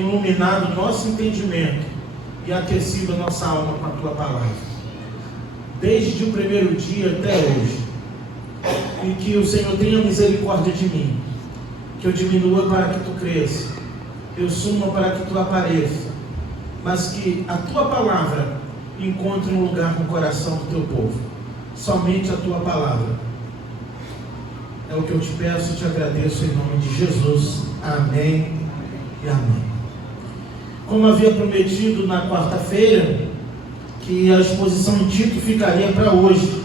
iluminado o nosso entendimento e aquecido a nossa alma com a tua palavra, desde o primeiro dia até hoje. E que o Senhor tenha misericórdia de mim, que eu diminua para que tu cresça, eu suma para que tu apareça, mas que a tua palavra encontre um lugar no coração do teu povo. Somente a tua palavra. É o que eu te peço e te agradeço em nome de Jesus. Amém e amém. Como havia prometido na quarta-feira, que a exposição em Tito ficaria para hoje.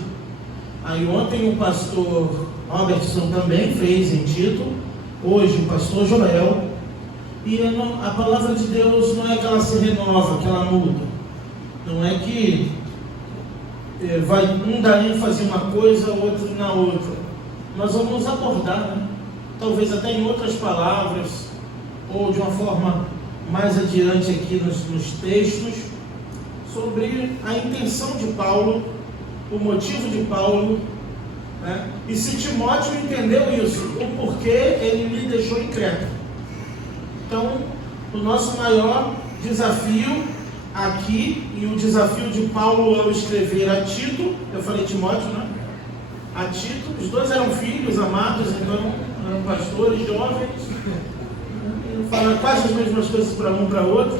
Aí ontem o pastor Robertson também fez em Tito, hoje o pastor Joel. E a palavra de Deus não é que ela se renova, que ela muda. Não é que um dar ênfase em uma coisa, o outro na outra. Nós vamos abordar, né? Talvez até em outras palavras, ou de uma forma mais adiante aqui nos textos, sobre a intenção de Paulo, o motivo de Paulo, né? E se Timóteo entendeu isso, o porquê ele lhe deixou em Creta. Então, o nosso maior desafio aqui, e o desafio de Paulo ao escrever a Tito, eu falei Timóteo, né? A Tito, os dois eram filhos amados, então eram pastores jovens, falam quase as mesmas coisas para um para outro,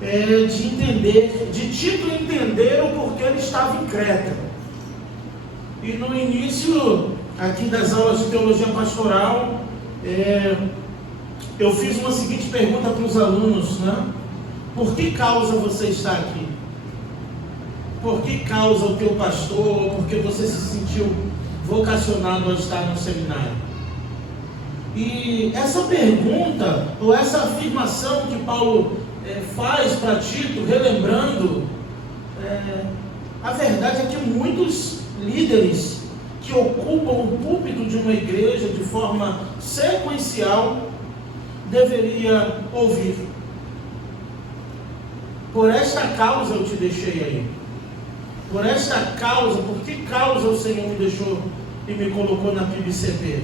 de entender, de Tito entender o porquê ele estava em Creta. E no início aqui das aulas de teologia pastoral, eu fiz uma seguinte pergunta para os alunos, né? Por que causa você está aqui? Por que causa o teu pastor? Porque você se sentiu vocacionado a estar no seminário? E essa pergunta, ou essa afirmação que Paulo faz para Tito, relembrando, a verdade é que muitos líderes que ocupam o púlpito de uma igreja de forma sequencial deveria ouvir. Por esta causa eu te deixei aí. Por esta causa, por que causa o Senhor me deixou e me colocou na PIBCP?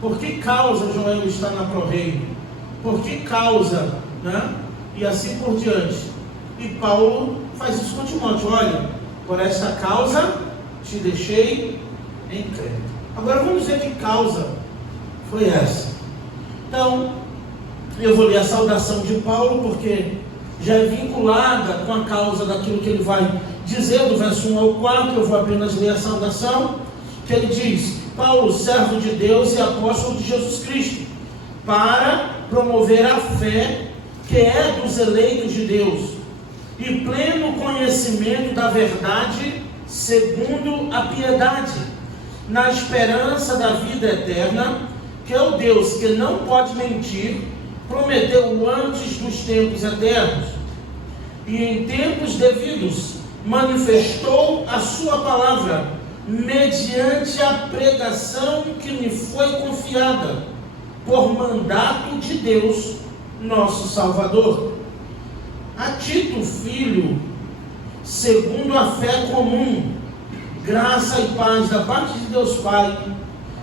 Por que causa Joel está na ProReino? Por que causa, né? E assim por diante. E Paulo faz isso com Timóteo. Olha, por esta causa te deixei em Creta. Agora vamos ver que causa foi essa. Então, eu vou ler a saudação de Paulo, porque já é vinculada com a causa daquilo que ele vai dizer, do verso 1 ao 4, eu vou apenas ler a saudação, que ele diz: Paulo, servo de Deus e apóstolo de Jesus Cristo, para promover a fé que é dos eleitos de Deus, e pleno conhecimento da verdade, segundo a piedade, na esperança da vida eterna, que é o Deus que não pode mentir, prometeu antes dos tempos eternos, e em tempos devidos manifestou a sua palavra, mediante a pregação que me foi confiada, por mandato de Deus, nosso Salvador. A Tito, filho, segundo a fé comum, graça e paz da parte de Deus Pai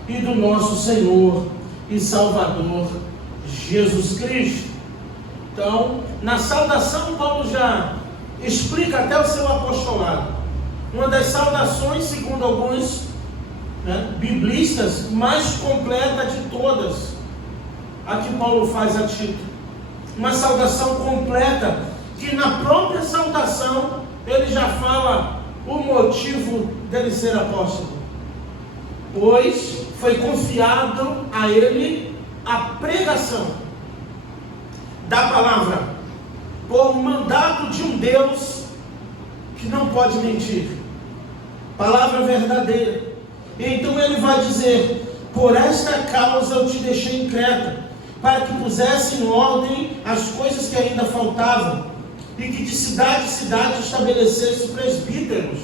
e do nosso Senhor e Salvador Jesus Cristo. Então, na saudação, Paulo já explica até o seu apostolado. Uma das saudações, segundo alguns biblistas, mais completa de todas, a que Paulo faz a Tito. Uma saudação completa, que na própria saudação ele já fala o motivo dele ser apóstolo. Pois foi confiado a ele a pregação da palavra, por mandato de um Deus que não pode mentir, palavra verdadeira. Então ele vai dizer: por esta causa eu te deixei em Creta, para que pusesse em ordem as coisas que ainda faltavam, e que de cidade em cidade estabelecesse presbíteros,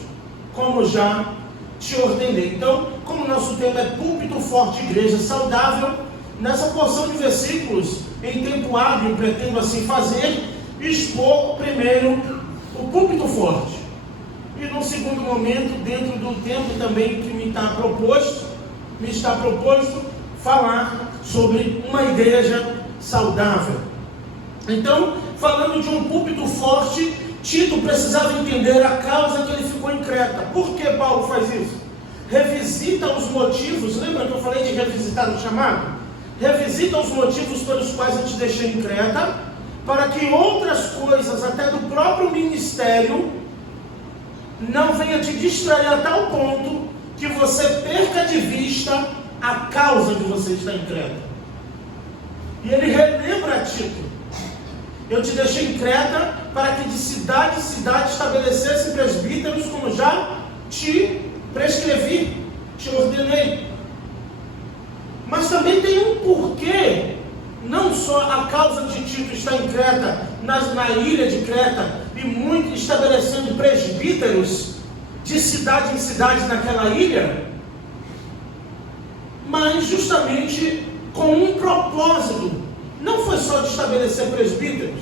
como já te ordenei. Então, como o nosso tema é púlpito forte, igreja saudável, nessa porção de versículos, em tempo hábil, pretendo assim fazer, expor primeiro o púlpito forte, e num segundo momento, dentro do tempo também que me está proposto falar sobre uma igreja saudável. Então, falando de um púlpito forte, Tito precisava entender a causa que ele ficou em Creta. Por que Paulo faz isso? Revisita os motivos, lembra que eu falei de revisitar o chamado? Revisita os motivos pelos quais eu te deixei em Creta, para que outras coisas, até do próprio ministério, não venha te distrair a tal ponto que você perca de vista a causa de você estar em Creta. E ele relembra a Tito: eu te deixei em Creta para que de cidade em cidade estabelecesse presbíteros, como já te prescrevi, te ordenei. Mas também tem um porquê, não só a causa de Tito estar em Creta, na ilha de Creta, e muito estabelecendo presbíteros de cidade em cidade naquela ilha, mas justamente com um propósito. Não foi só de estabelecer presbíteros,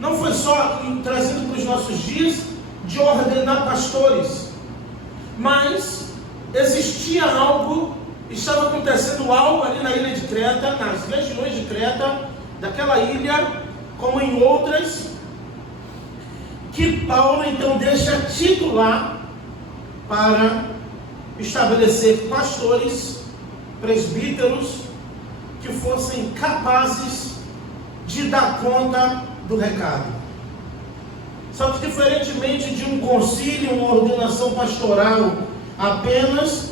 não foi só trazendo para os nossos dias de ordenar pastores, mas existia algo, estava acontecendo algo ali na ilha de Creta, nas regiões de Creta, daquela ilha, como em outras, que Paulo então deixa Tito lá para estabelecer pastores, presbíteros, que fossem capazes de dar conta do recado. Só que, diferentemente de um concílio, uma ordenação pastoral apenas,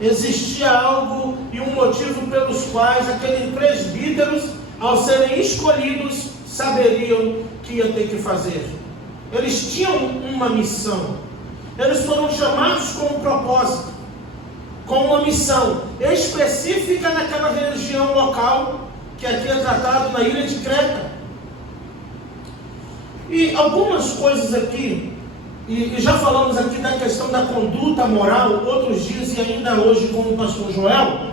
existia algo e um motivo pelos quais aqueles presbíteros, ao serem escolhidos, saberiam que ia ter que fazer. Eles tinham uma missão, eles foram chamados com um propósito, com uma missão específica naquela região local, que aqui é tratado na ilha de Creta. E algumas coisas aqui, e já falamos aqui da questão da conduta moral, outros dias e ainda hoje com o pastor Joel.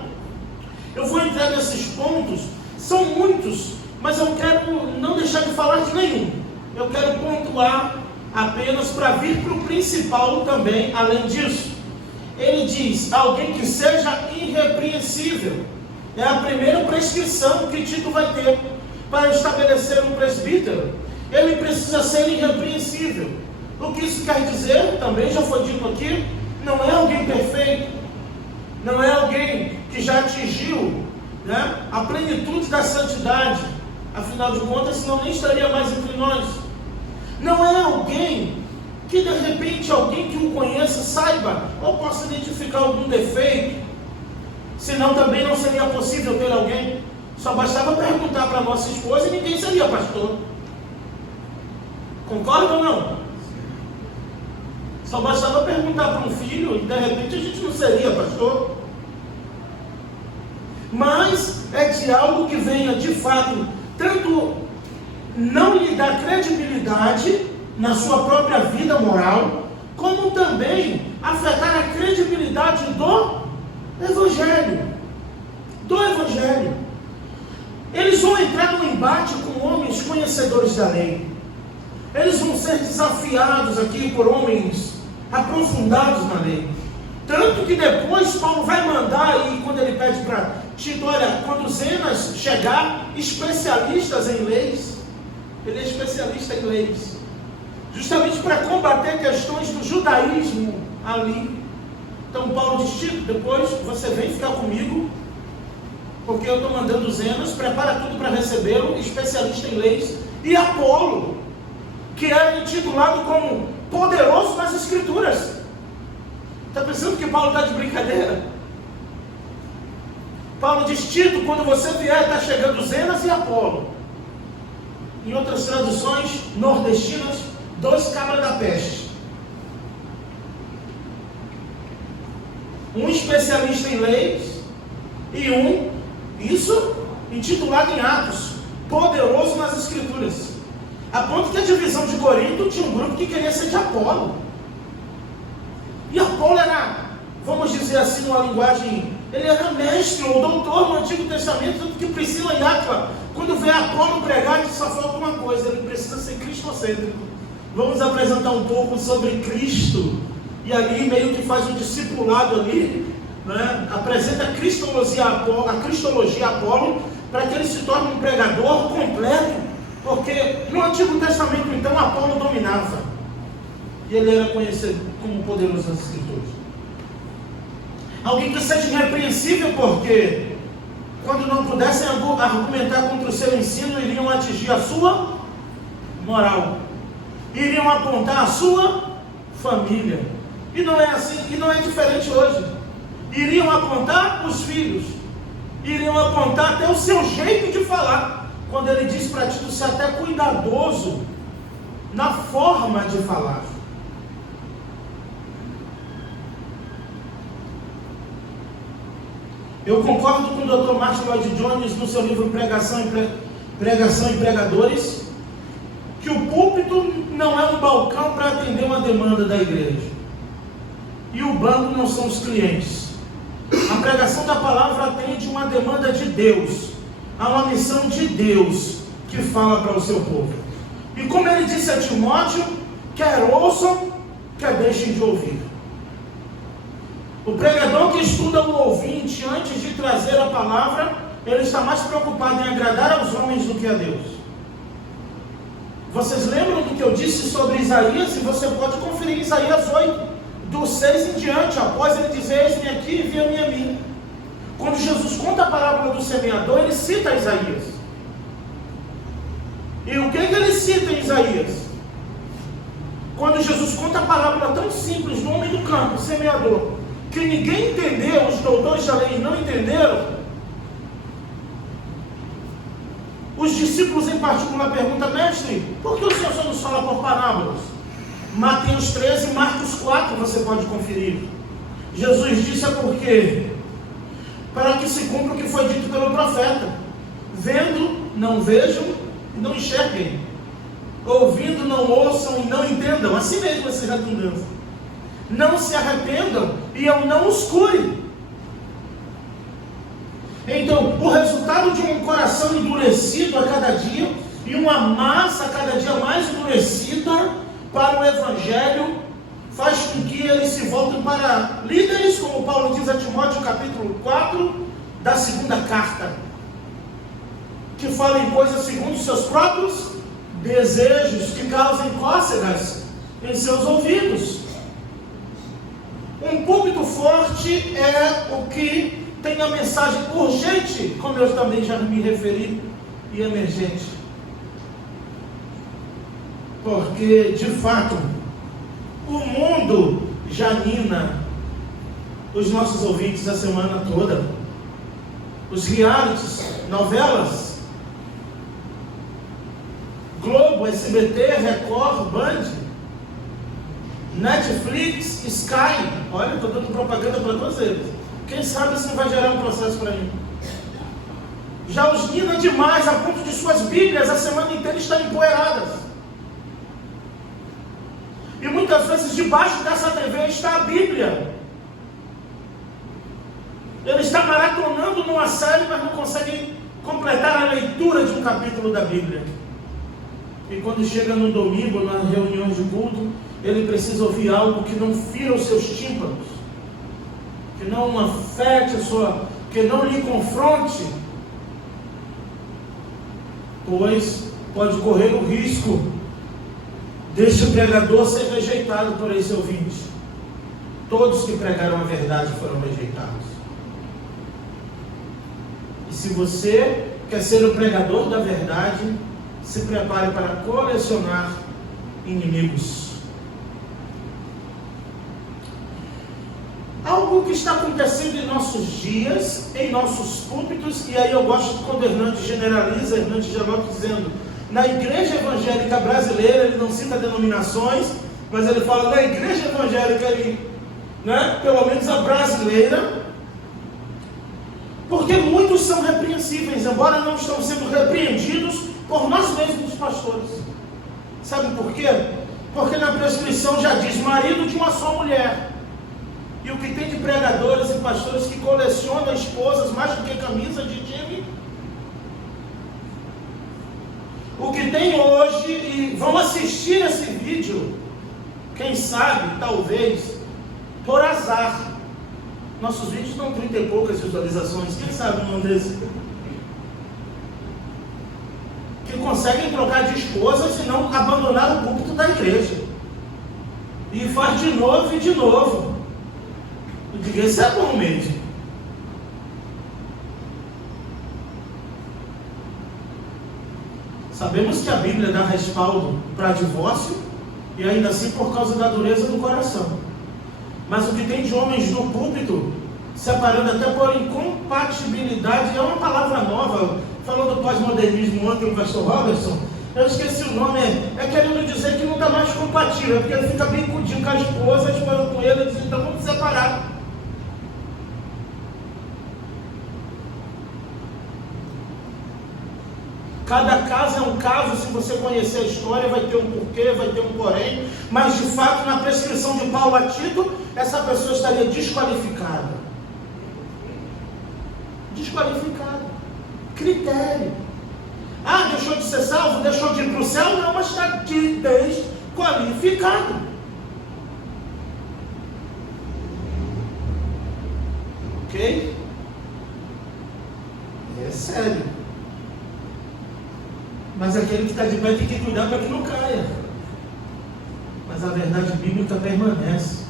Eu vou entrar nesses pontos, são muitos, mas eu quero não deixar de falar de nenhum. Eu quero pontuar apenas para vir para o principal também, além disso. Ele diz: alguém que seja irrepreensível. É a primeira prescrição que Tito vai ter para estabelecer um presbítero. Ele precisa ser irrepreensível. O que isso quer dizer, também já foi dito aqui, não é alguém perfeito, não é alguém que já atingiu, né, a plenitude da santidade, afinal de contas, senão nem estaria mais entre nós. Não é alguém que de repente alguém que o conheça saiba ou possa identificar algum defeito, senão também não seria possível ter alguém. Só bastava perguntar para a nossa esposa e ninguém seria pastor. Concorda ou não? Só bastava perguntar para um filho e de repente a gente não seria pastor. Mas é de algo que venha de fato, tanto não lhe dar credibilidade na sua própria vida moral, como também afetar a credibilidade do Evangelho. Do Evangelho. Eles vão entrar no embate com homens conhecedores da lei. Eles vão ser desafiados aqui por homens aprofundados na lei. Tanto que depois Paulo vai mandar, e quando ele pede para Tito, olha, quando Zenas chegar, especialistas em leis, ele é especialista em leis, justamente para combater questões do judaísmo ali. Então Paulo diz: Tito, depois você vem ficar comigo, porque eu estou mandando Zenas, prepara tudo para recebê-lo, especialista em leis, e Apolo, que era intitulado como poderoso nas escrituras. Está pensando que Paulo está de brincadeira? Paulo diz: Tito, quando você vier, está chegando Zenas e Apolo. Em outras traduções nordestinas, 2 cabras da peste. Um especialista em leis e um, isso intitulado em Atos, poderoso nas escrituras. A ponto que a divisão de Corinto tinha um grupo que queria ser de Apolo. E Apolo era, vamos dizer assim, numa linguagem, ele era mestre ou doutor no Antigo Testamento, tanto que Priscila e Áquila, quando vê Apolo pregar, diz: só falta uma coisa, ele precisa ser cristocêntrico. Vamos apresentar um pouco sobre Cristo. E ali meio que faz um discipulado ali, né? Apresenta a cristologia a Apolo, para que ele se torne um pregador completo, Porque no Antigo Testamento, então, Apolo dominava. E ele era conhecido como poderoso nas Escrituras. Alguém que seja irrepreensível, porque quando não pudessem argumentar contra o seu ensino, iriam atingir a sua moral, iriam apontar a sua família. E não é assim, e não é diferente hoje. Iriam apontar os filhos, iriam apontar até o seu jeito de falar. Quando ele diz para Tito ser até cuidadoso na forma de falar. Eu concordo com o Dr. Martin Lloyd Jones no seu livro Pregação e Pregadores, que o púlpito não é um balcão para atender uma demanda da igreja, e o banco não são os clientes. A pregação da palavra atende uma demanda de Deus, há uma missão de Deus que fala para o seu povo. E como ele disse a Timóteo, quer ouçam, quer deixem de ouvir. O pregador que estuda o ouvinte antes de trazer a palavra, ele está mais preocupado em agradar aos homens do que a Deus. Vocês lembram do que eu disse sobre Isaías? E você pode conferir Isaías 8, do 6 em diante, após ele dizer: eis-me aqui e envia-me a mim. Quando Jesus conta a parábola do semeador, ele cita Isaías. E o que ele cita em Isaías? Quando Jesus conta a parábola tão simples do homem do campo, semeador, que ninguém entendeu, os doutores da lei não entenderam, os discípulos em particular perguntam: mestre, por que o Senhor só nos fala por parábolas? Mateus 13 e Marcos 4 você pode conferir. Jesus disse: é porque para que se cumpra o que foi dito pelo profeta: vendo, não vejam e não enxerguem, ouvindo, não ouçam e não entendam. Assim mesmo essa redundância. Não se arrependam e eu não os cure. Então, o resultado de um coração endurecido a cada dia e uma massa a cada dia mais endurecida para o Evangelho faz com que eles se voltem para líderes, como Paulo diz a Timóteo, capítulo 4 da segunda carta, que falem coisas segundo os seus próprios desejos, que causem cócegas em seus ouvidos. Um púlpito forte é o que tem a mensagem urgente, como eu também já me referi, e emergente. Porque, de fato, o mundo janina os nossos ouvintes a semana toda. Os realities, novelas, Globo, SBT, Record, Band, Netflix, Sky. Olha, estou dando propaganda para todos eles. Quem sabe isso não vai gerar um processo para mim. Já os nina demais, a ponto de suas bíblias a semana inteira estarem empoeiradas. E muitas vezes debaixo dessa TV está a Bíblia. Ele está maratonando numa série, mas não consegue completar a leitura de um capítulo da Bíblia. E quando chega no domingo, nas reuniões de culto, ele precisa ouvir algo que não fira os seus tímpanos, que não afete a sua, que não lhe confronte, pois pode correr o risco deste pregador ser rejeitado por esse ouvinte. Todos que pregaram a verdade foram rejeitados. E se você quer ser o pregador da verdade, se prepare para colecionar inimigos. Algo que está acontecendo em nossos dias, em nossos púlpitos, e aí eu gosto quando Hernandes generaliza, Hernandes Janot dizendo: na igreja evangélica brasileira, ele não cita denominações, mas ele fala na igreja evangélica, pelo menos a brasileira, porque muitos são repreensíveis, embora não estão sendo repreendidos por nós mesmos, pastores. Sabe por quê? Porque na prescrição já diz marido de uma só mulher. E o que tem de pregadores e pastores que colecionam esposas mais do que camisa de time? O que tem hoje, e vão assistir esse vídeo, quem sabe, talvez, por azar. Nossos vídeos dão 30 e poucas visualizações, quem sabe um desse? que conseguem trocar de esposas e não abandonar o púlpito da igreja. E faz de novo e de novo. Eu digo, isso é bom mesmo. Sabemos que a Bíblia dá respaldo para divórcio, e ainda assim por causa da dureza do coração. Mas o que tem de homens no púlpito, separando até por incompatibilidade, é uma palavra nova. Falou do pós-modernismo ontem, o pastor Robertson, eu esqueci o nome, é querendo dizer que não está mais compatível, porque ele fica bem cudinho com a esposa com ele, diz, então vamos separar. Cada caso é um caso, se você conhecer a história, vai ter um porquê, vai ter um porém, mas de fato, na prescrição de Paulo a Tito, essa pessoa estaria desqualificada. Desqualificada. Critério. Ah, deixou de ser salvo? Deixou de ir para o céu? Não, mas está desqualificado. Ok? É sério. Mas aquele que está de pé tem que cuidar para que não caia. Mas a verdade bíblica permanece.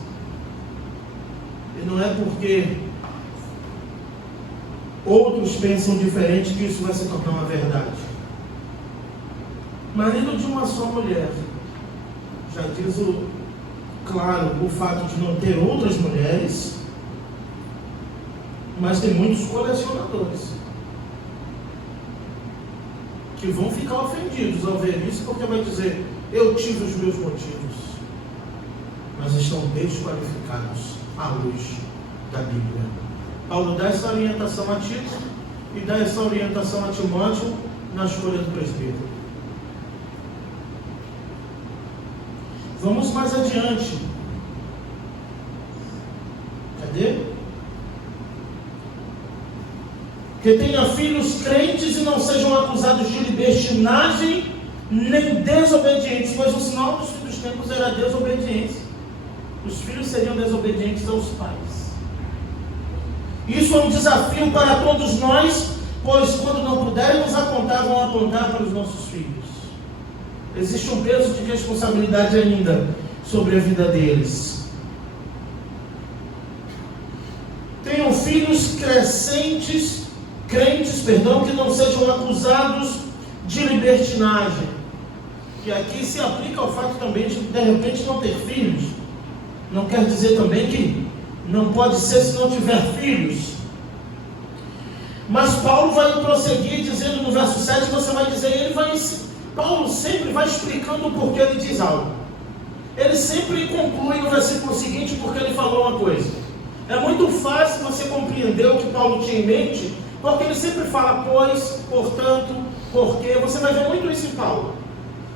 E não é porque outros pensam diferente que isso vai se tornar uma verdade. Marido de uma só mulher, já diz claro, o fato de não ter outras mulheres, mas tem muitos colecionadores que vão ficar ofendidos ao ver isso, porque vai dizer, eu tive os meus motivos, mas estão desqualificados à luz da Bíblia. Paulo dá essa orientação a Tito e dá essa orientação a Timóteo na escolha do presbítero. Vamos mais adiante. Cadê? Que tenha filhos crentes e não sejam acusados de libertinagem nem desobedientes, pois o sinal dos filhos dos tempos era a desobediência. Os filhos seriam desobedientes aos pais. Isso é um desafio para todos nós, pois quando não puderem nos apontar, vão apontar para os nossos filhos. Existe um peso de responsabilidade ainda sobre a vida deles. Tenham filhos crentes, que não sejam acusados de libertinagem. E aqui se aplica ao fato também de repente não ter filhos. Não quer dizer também que não pode ser se não tiver filhos. Mas Paulo vai prosseguir dizendo no verso 7, você vai dizer, Paulo sempre vai explicando o porquê ele diz algo. Ele sempre conclui no versículo seguinte porque ele falou uma coisa. É muito fácil você compreender o que Paulo tinha em mente, porque ele sempre fala pois, portanto, porque. Você vai ver muito isso em Paulo.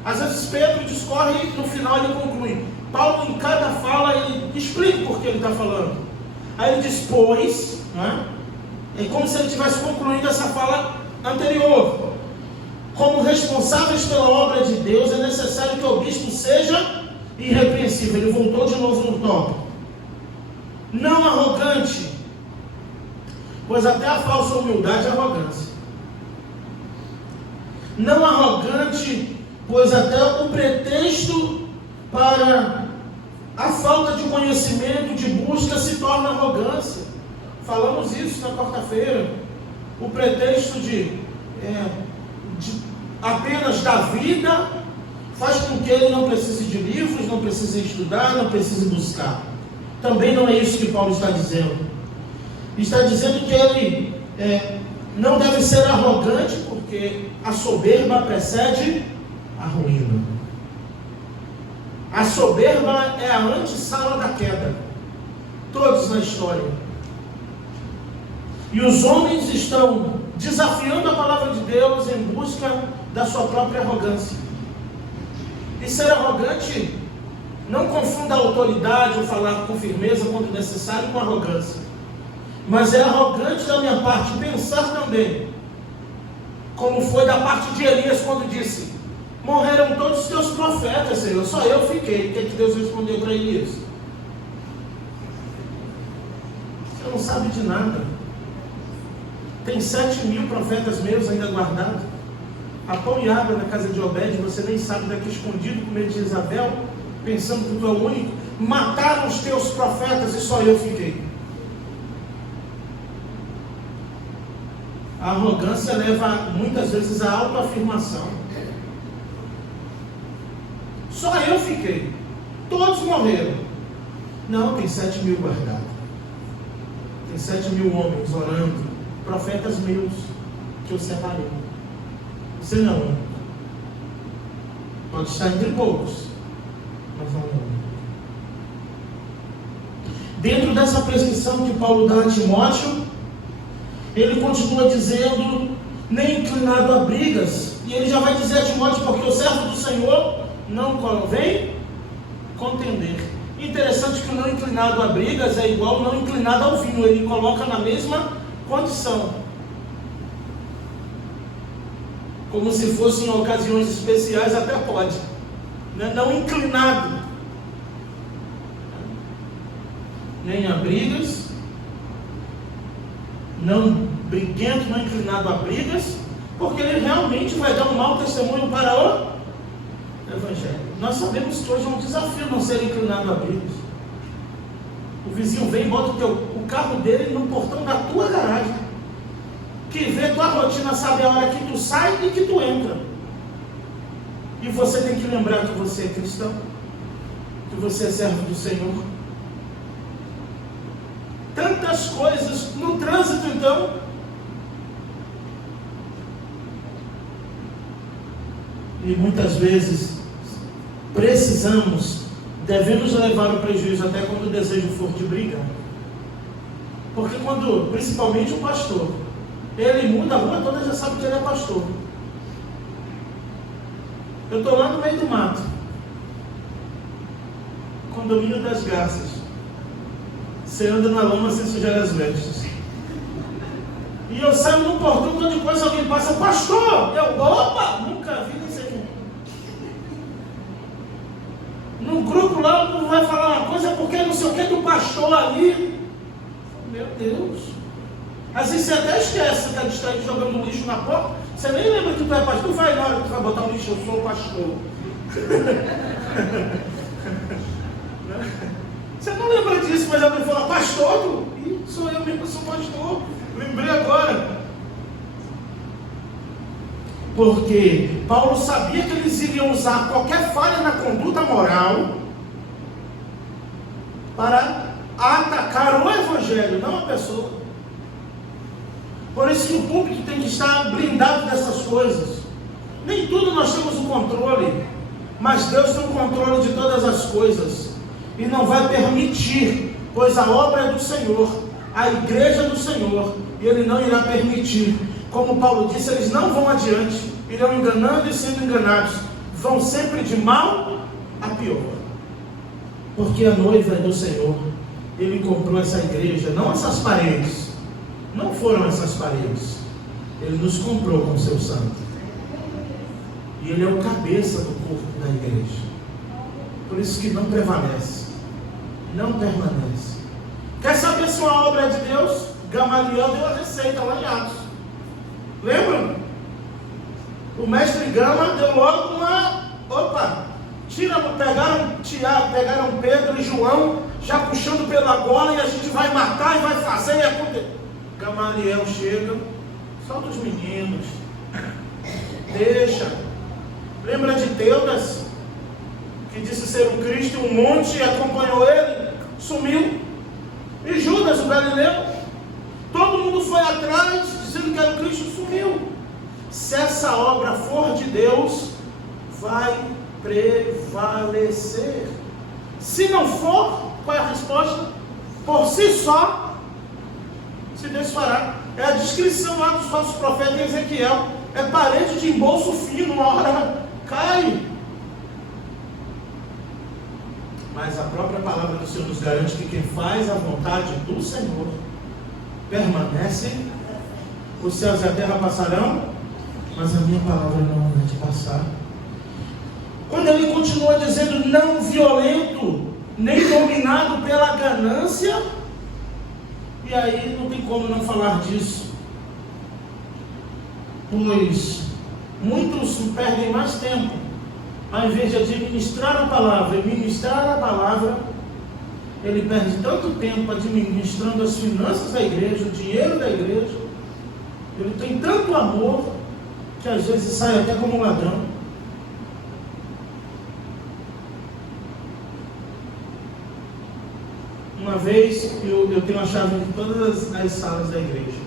Às vezes Pedro discorre e no final ele conclui. Paulo, em cada fala, ele explica por que ele está falando. Aí ele diz pois, né? É como se ele estivesse concluindo essa fala anterior. Como responsáveis pela obra de Deus, é necessário que o bispo seja irrepreensível. Ele voltou de novo no tópico. Não arrogante, pois até a falsa humildade é arrogância. Não arrogante, pois até o pretexto para a falta de conhecimento, de busca, se torna arrogância. Falamos isso na quarta-feira. O pretexto de apenas da vida faz com que ele não precise de livros, não precise estudar, não precise buscar. Também não é isso que Paulo está dizendo. Está dizendo que ele não deve ser arrogante, porque a soberba precede a ruína. A soberba é a antessala da queda. Todos na história. E os homens estão desafiando a palavra de Deus em busca da sua própria arrogância. E ser arrogante, não confunda a autoridade ou falar com firmeza quando necessário com arrogância. Mas é arrogante da minha parte pensar também, como foi da parte de Elias quando disse: morreram todos os teus profetas, Senhor, só eu fiquei. O que Deus respondeu para Elias? Você não sabe de nada. Tem 7.000 profetas meus ainda guardados. há pão e água na casa de Obed, você nem sabe, daqui escondido com medo de Isabel, pensando que tu é o único. Mataram os teus profetas e só eu fiquei. A arrogância leva muitas vezes à autoafirmação. Só eu fiquei. Todos morreram. Não, tem 7.000 guardados. Tem 7.000 homens orando. Profetas meus, que eu separei. Você não é um. Pode estar entre poucos, mas não é um. Dentro dessa prescrição que Paulo dá a Timóteo, ele continua dizendo, nem inclinado a brigas. E ele já vai dizer a Timóteo, porque o servo do Senhor não convém contender. Interessante que o não inclinado a brigas é igual ao não inclinado ao vinho. Ele coloca na mesma condição. Como se fossem ocasiões especiais, até pode. Não inclinado. Nem a brigas. Não briguento, não inclinado a brigas. Porque ele realmente vai dar um mau testemunho para o Evangelho. Nós sabemos que hoje é um desafio não ser inclinado a brigas. O vizinho vem e bota o carro dele no portão da tua garagem. Que vê tua rotina, sabe a hora que tu sai e que tu entra. E você tem que lembrar que você é cristão, que você é servo do Senhor. Tantas coisas no trânsito, então. E muitas vezes devemos levar o prejuízo até quando o desejo for de briga. Porque quando, principalmente o pastor, ele muda, a rua toda já sabe que ele é pastor. Eu estou lá no meio do mato, condomínio das Garças. Você anda na lama sem sujar as vestes. E eu saio no portão, quando depois alguém passa, pastor! Eu, opa! Nunca vi nem sei quem. No grupo lá, o povo vai falar uma coisa, porque não sei o que do pastor ali. Meu Deus! Às vezes você até esquece, você está distraído jogando lixo na porta, você nem lembra que tu é pastor, tu vai na hora que tu vai botar o lixo, eu sou o pastor. Você não lembra disso, mas alguém fala, pastor, tu? Ih, sou eu mesmo, sou pastor. Lembrei agora. Porque Paulo sabia que eles iriam usar qualquer falha na conduta moral para atacar o Evangelho, não a pessoa. Por isso que o público tem que estar blindado dessas coisas. Nem tudo nós temos o controle, mas Deus tem o controle de todas as coisas. E não vai permitir, pois a obra é do Senhor, a igreja é do Senhor, e Ele não irá permitir. Como Paulo disse, eles não vão adiante, irão enganando e sendo enganados, vão sempre de mal a pior. Porque a noiva é do Senhor. Ele comprou essa igreja, não essas paredes. Não foram essas paredes. Ele nos comprou com o seu sangue. E Ele é o cabeça do corpo da igreja. Por isso que não prevalece. Não permanece. Quer saber se uma obra é de Deus? Gamaliel deu a receita lá em Atos. Lembram? O mestre Gama deu logo uma... pegaram Pedro e João, já puxando pela gola, e a gente vai matar e vai fazer e acontecer. Gamaliel chega, solta os meninos, deixa. Lembra de Teudas, que disse ser o Cristo, um monte, e acompanhou ele, sumiu. E Judas, o Galileu, todo mundo foi atrás, dizendo que era o Cristo, sumiu. Se essa obra for de Deus, vai prevalecer. Se não for, qual é a resposta? Por si só, se desfará. É a descrição lá dos falsos profetas em Ezequiel. É parede de embolso fino, uma hora cai. Mas a própria palavra do Senhor nos garante que quem faz a vontade do Senhor permanece. Os céus e a terra passarão, mas a minha palavra não há de passar. Quando ele continua dizendo não violento, nem dominado pela ganância, e aí não tem como não falar disso. Pois Muitos perdem mais tempo, ao invés de administrar a palavra e ministrar a palavra, ele perde tanto tempo administrando as finanças da igreja, o dinheiro da igreja, ele tem tanto amor, que às vezes sai até como ladrão. Uma vez, eu tenho a chave de todas as salas da igreja.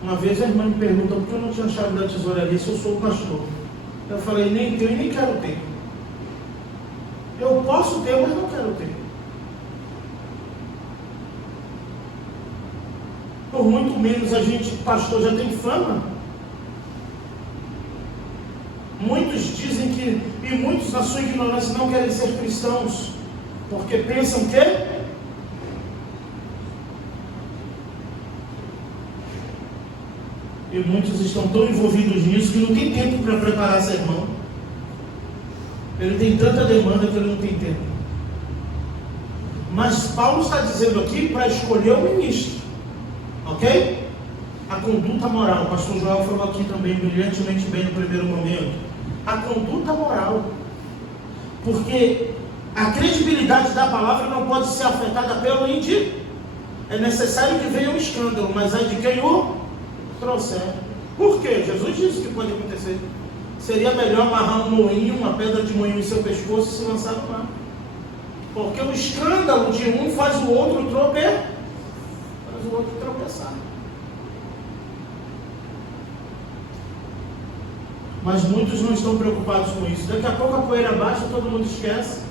Uma vez a irmã me perguntou por que eu não tinha a chave da tesouraria se eu sou o pastor. Eu falei, nem tenho e nem quero ter. Eu posso ter, mas não quero ter. Por muito menos a gente, pastor, já tem fama. Muitos dizem que, e muitos na sua ignorância não querem ser cristãos, porque pensam que e muitos estão tão envolvidos nisso que não tem tempo para preparar sermão. Ele tem tanta demanda que ele não tem tempo. Mas Paulo está dizendo aqui para escolher o ministro, ok? A conduta moral. O pastor Joel falou aqui também brilhantemente bem no primeiro momento. A conduta moral. Porque a credibilidade da palavra não pode ser afetada pelo índio. É necessário que venha um escândalo, mas é de quem o trouxer. Por quê? Jesus disse que pode acontecer. Seria melhor amarrar um moinho, uma pedra de moinho em seu pescoço e se lançar no mar. Porque o escândalo de um faz o outro tropeçar. Mas muitos não estão preocupados com isso. Daqui a pouco a poeira baixa, todo mundo esquece.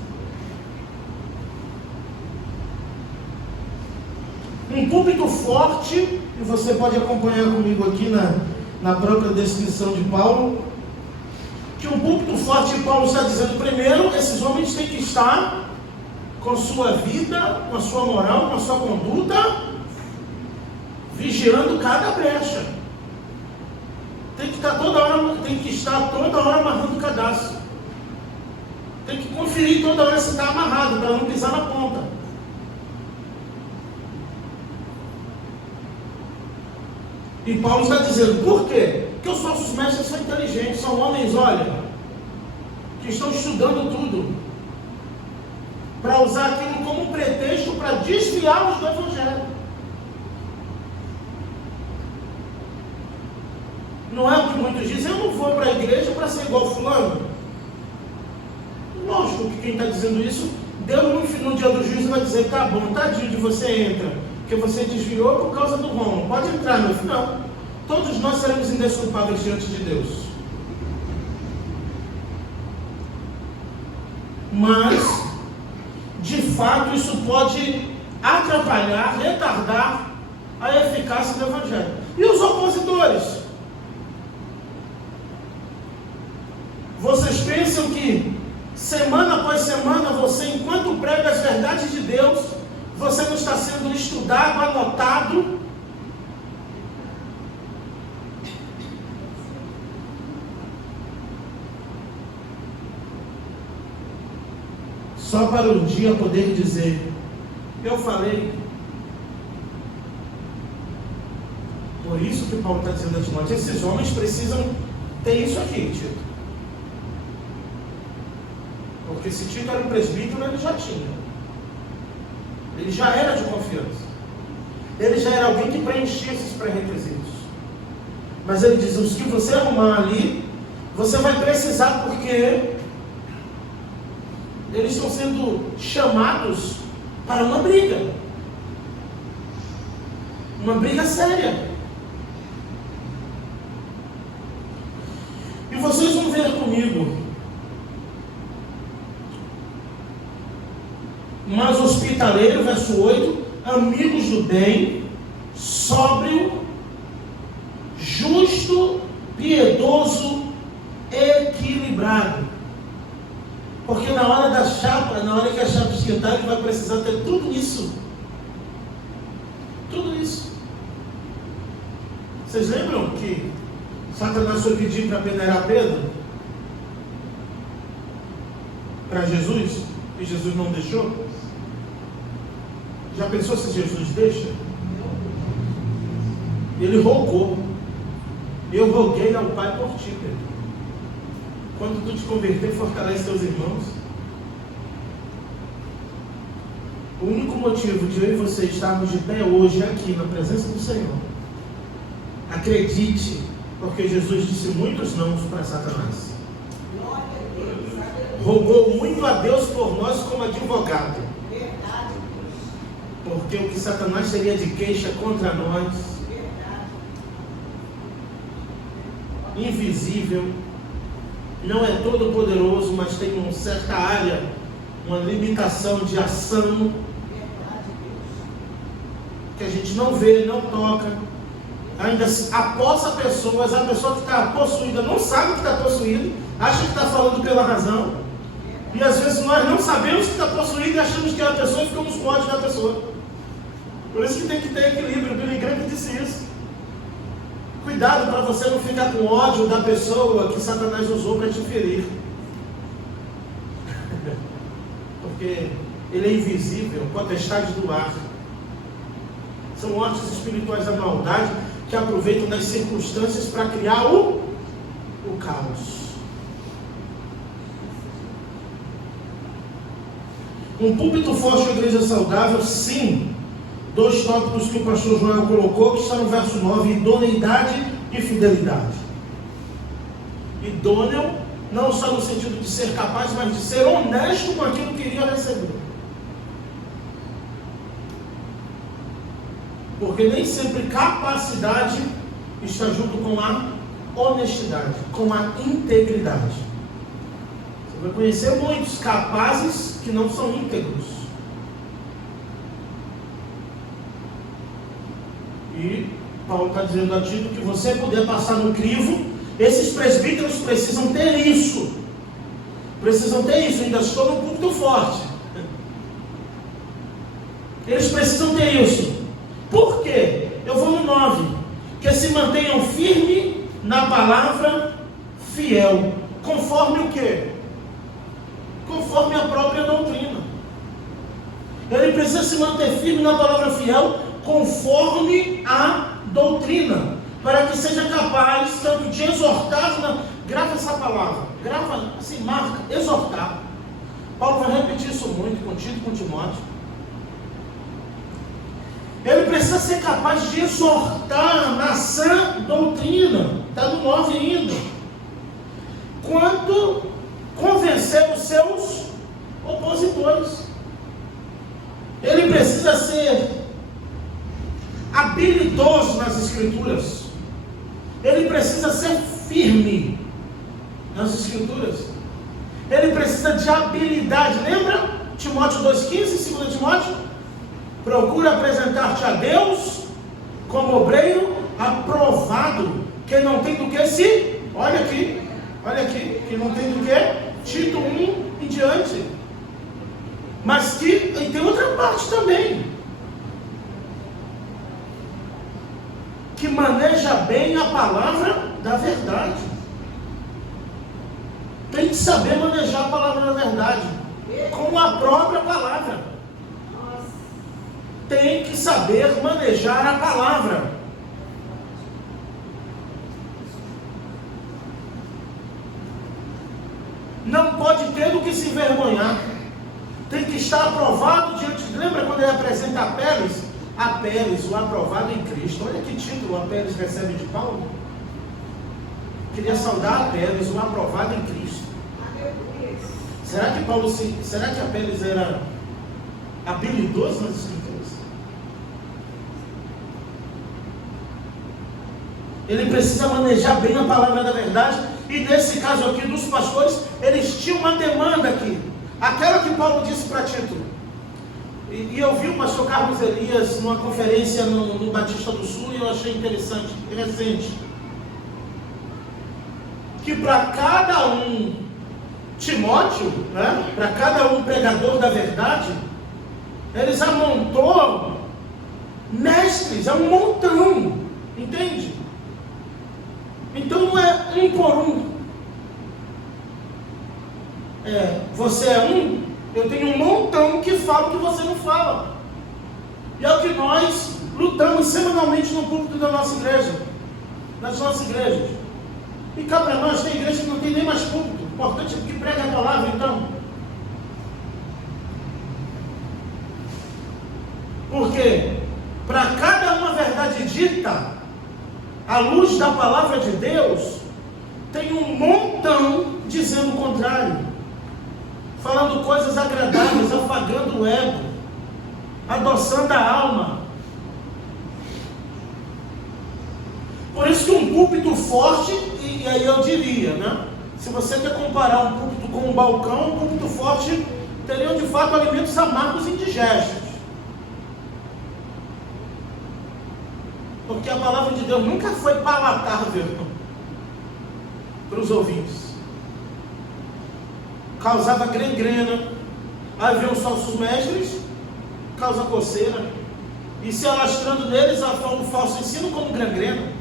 Um púlpito forte, e você pode acompanhar comigo aqui na própria descrição de Paulo, que um púlpito forte, Paulo está dizendo, primeiro, esses homens têm que estar com sua vida, com a sua moral, com a sua conduta, vigiando cada brecha. Tem que estar toda hora amarrando o cadastro. Tem que conferir toda hora se está amarrado, para não pisar na ponta. E Paulo está dizendo, por quê? Porque os nossos mestres são inteligentes, são homens, olha, que estão estudando tudo, para usar aquilo como pretexto para desviá-los do Evangelho. Não é o que muitos dizem, eu não vou para a igreja para ser igual fulano. Lógico que quem está dizendo isso, Deus no dia do juízo vai dizer, tá bom, tadinho de você entra, porque você desviou por causa do Roma, pode entrar no final. Todos nós seremos indesculpáveis diante de Deus. Mas, de fato, isso pode atrapalhar, retardar a eficácia do Evangelho. E os opositores? Vocês pensam que semana após semana, você, enquanto prega as verdades de Deus, você não está sendo estudado, anotado? Só para um dia poder dizer, eu falei. Por isso que Paulo está dizendo a Timóteo, esses homens precisam ter isso aqui, Tito. Porque se Tito era um presbítero, ele já tinha. Ele já era de confiança. Ele já era alguém que preenchia esses pré-requisitos. Mas ele diz, os que você arrumar ali, você vai precisar, porque eles estão sendo chamados para uma briga. Uma briga séria. E vocês vão ver comigo. Mas hospitaleiro, verso 8, amigos do bem, sóbrio, justo, piedoso, equilibrado. Porque na hora da chapa, na hora que a chapa esquentar, ele vai precisar ter tudo isso. Tudo isso. Vocês lembram que Satanás foi pedir para peneirar Pedro? Para Jesus? E Jesus não deixou? Já pensou se Jesus deixa? Ele rogou. Eu roguei ao Pai por ti, Pedro. Quando tu te converter, fortalece teus irmãos. O único motivo de eu e você estarmos de pé hoje aqui na presença do Senhor, acredite, porque Jesus disse muitos não para Satanás. Rogou muito a Deus por nós como advogado. Porque o que Satanás teria de queixa contra nós, invisível, não é todo poderoso, mas tem uma certa área, uma limitação de ação, que a gente não vê, não toca, ainda aposta pessoas, a pessoa que está possuída não sabe que está possuída, acha que está falando pela razão, e às vezes nós não sabemos que está possuído e achamos que é a pessoa e ficamos com ódio da pessoa. Por isso que tem que ter equilíbrio. O Billy Graham disse isso. Cuidado para você não ficar com ódio da pessoa que Satanás usou para te ferir. Porque ele é invisível, potestade do ar. São hostes espirituais da maldade que aproveitam das circunstâncias para criar o caos. Um púlpito forte e uma igreja saudável, sim. 2 tópicos que o pastor Joel colocou, que está no verso 9, idoneidade e fidelidade. Idôneo, não só no sentido de ser capaz, mas de ser honesto com aquilo que iria receber. Porque nem sempre capacidade está junto com a honestidade, com a integridade. Você vai conhecer muitos capazes que não são íntegros. E Paulo está dizendo a Tito que você puder passar no crivo, esses presbíteros precisam ter isso. Precisam ter isso. Ainda estou no púlpito forte. Eles precisam ter isso. Por quê? Eu vou no 9. Que se mantenham firmes na palavra fiel. Conforme o quê? Conforme a própria doutrina. Ele precisa se manter firme na palavra fiel, conforme a doutrina, para que seja capaz tanto de exortar, grava essa palavra, grava assim, marca, exortar. Paulo vai repetir isso muito com Tito e com Timóteo. Ele precisa ser capaz de exortar na sã doutrina, está no 9 ainda, quanto convencer os seus opositores. Ele precisa ser habilidoso nas escrituras. Ele precisa ser firme nas escrituras. Ele precisa de habilidade. Lembra Timóteo 2,15, 2 Timóteo? Procura apresentar-te a Deus como obreiro aprovado, que não tem do que se, olha aqui, que não tem do que, Tito 1 em diante. Mas que, e tem outra parte também, que maneja bem a palavra da verdade. Tem que saber manejar a palavra da verdade, com a própria palavra. Tem que saber manejar a palavra. Não pode ter do que se envergonhar. Tem que estar aprovado diante de... Lembra quando ele apresenta Apeles? Apeles, o aprovado em Cristo. Olha que título Apeles recebe de Paulo. Queria saudar Apeles, o aprovado em Cristo. Será que Apeles era habilidoso nas escrituras? Ele precisa manejar bem a palavra da verdade. E nesse caso aqui dos pastores, eles tinham uma demanda aqui, aquela que Paulo disse para Tito. E eu vi o pastor Carlos Elias numa conferência no Batista do Sul, e eu achei interessante, recente, que para cada um Timóteo, né, para cada um pregador da verdade, eles amontou mestres, é um montão, entende? Então não é um por um. Você é um, eu tenho um montão que fala o que você não fala. E é o que nós lutamos semanalmente no púlpito da nossa igreja, nas nossas igrejas. E cá para nós tem igreja que não tem nem mais púlpito. importante é que pregue a palavra, então. Porque para cada uma verdade dita, à luz da palavra de Deus, tem um montão dizendo o contrário, falando coisas agradáveis, afagando o ego, adoçando a alma. Por isso que um púlpito forte, e aí eu diria, né? Se você quer comparar um púlpito com um balcão, um púlpito forte teriam de fato alimentos amargos e indigestos. Porque a palavra de Deus nunca foi palatável para os ouvintes. Causava gangrena. Aí vem os falsos mestres, causa coceira. E se alastrando neles o falso ensino como gangrena.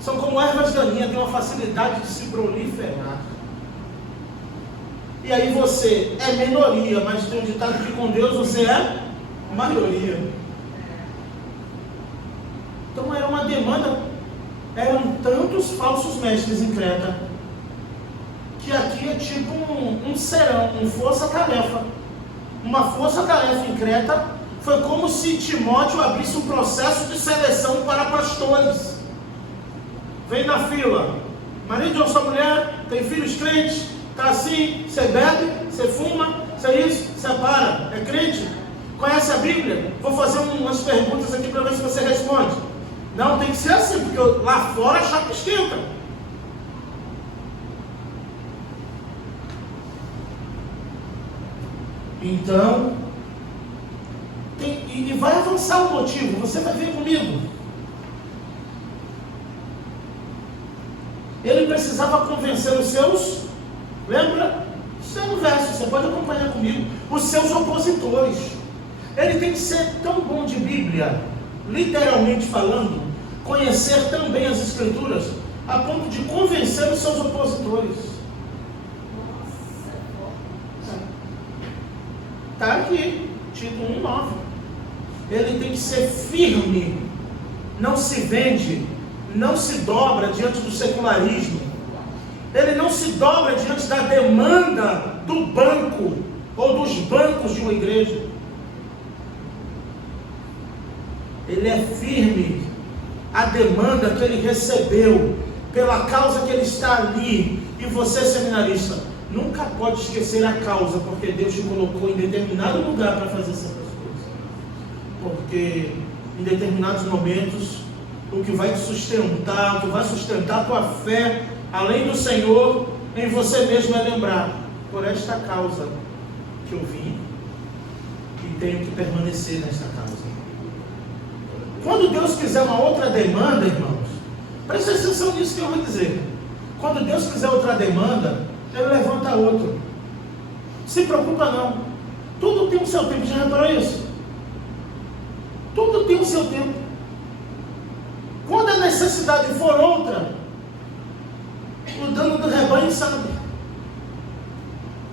São como ervas daninhas, tem uma facilidade de se proliferar. E aí você é minoria, mas tem um ditado que com Deus você é maioria. Então era uma demanda, eram tantos falsos mestres em Creta, que aqui é tipo um serão, um força-tarefa. Uma força-tarefa em Creta foi como se Timóteo abrisse um processo de seleção para pastores. Vem na fila, marido ou sua mulher, tem filhos crentes, está assim, você bebe, você fuma, você é isso, você para, é crente? Conhece a Bíblia? Vou fazer umas perguntas aqui para ver se você responde. Não, tem que ser assim, porque lá fora a chapa esquenta. Então, e vai avançar o motivo, você vai ver comigo. Ele precisava convencer os seus, lembra? Isso é um verso, você pode acompanhar comigo, os seus opositores. Ele tem que ser tão bom de Bíblia, literalmente falando, conhecer também as Escrituras, a ponto de convencer os seus opositores. Está aqui, Tito 1:9. Ele tem que ser firme, não se vende, não se dobra diante do secularismo. Ele não se dobra diante da demanda do banco ou dos bancos de uma igreja. Ele é firme à demanda que ele recebeu, pela causa que ele está ali. E você, seminarista, nunca pode esquecer a causa, porque Deus te colocou em determinado lugar para fazer certas coisas. Porque em determinados momentos, o que vai te sustentar, o que vai sustentar a tua fé, além do Senhor, em você mesmo é lembrar: por esta causa que eu vim, e tenho que permanecer nesta causa. Quando Deus quiser uma outra demanda, irmãos, presta atenção nisso que eu vou dizer. Quando Deus quiser outra demanda, Ele levanta outro. Se preocupa não. Tudo tem o seu tempo, já reparou isso? Tudo tem o seu tempo. Quando a necessidade for outra, o dono do rebanho sabe.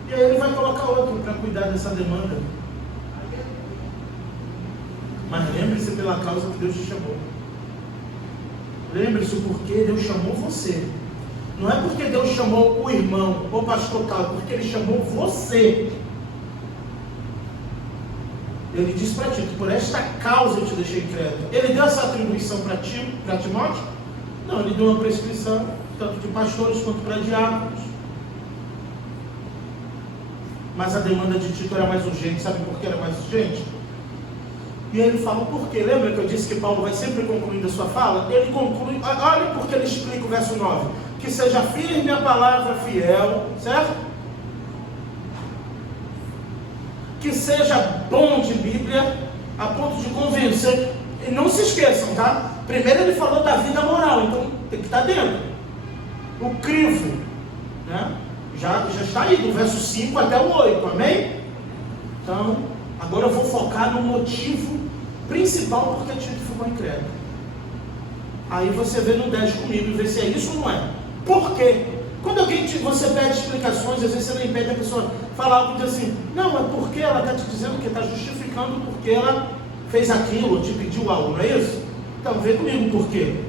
E aí ele vai colocar outro para cuidar dessa demanda. Mas lembre-se pela causa que Deus te chamou. Lembre-se o porquê Deus chamou você. Não é porque Deus chamou o irmão ou o pastor tal, é porque Ele chamou você. Ele disse para Tito: por esta causa eu te deixei em Creta. Ele deu essa atribuição para Timóteo? Não, ele deu uma prescrição, tanto de pastores quanto para diáconos. Mas a demanda de Tito era mais urgente. Sabe por que era mais urgente? E ele fala por quê? Lembra que eu disse que Paulo vai sempre concluindo a sua fala? Ele conclui, olha porque ele explica o verso 9. Que seja firme a palavra fiel, certo? Que seja bom de Bíblia, a ponto de convencer. E não se esqueçam, tá? Primeiro ele falou da vida moral, então tem que estar dentro. O crivo, né? Já está aí, do verso 5 até o 8, amém? Então, agora eu vou focar no motivo principal porque Tito ficou em Creta. Aí você vê no 10 comigo e vê se é isso ou não é. Por quê? Quando você pede explicações, às vezes você não impede a pessoa falar algo e diz assim: não, é porque ela está te dizendo que está justificando porque ela fez aquilo, ou te pediu algo, não é isso? Então vê comigo por quê.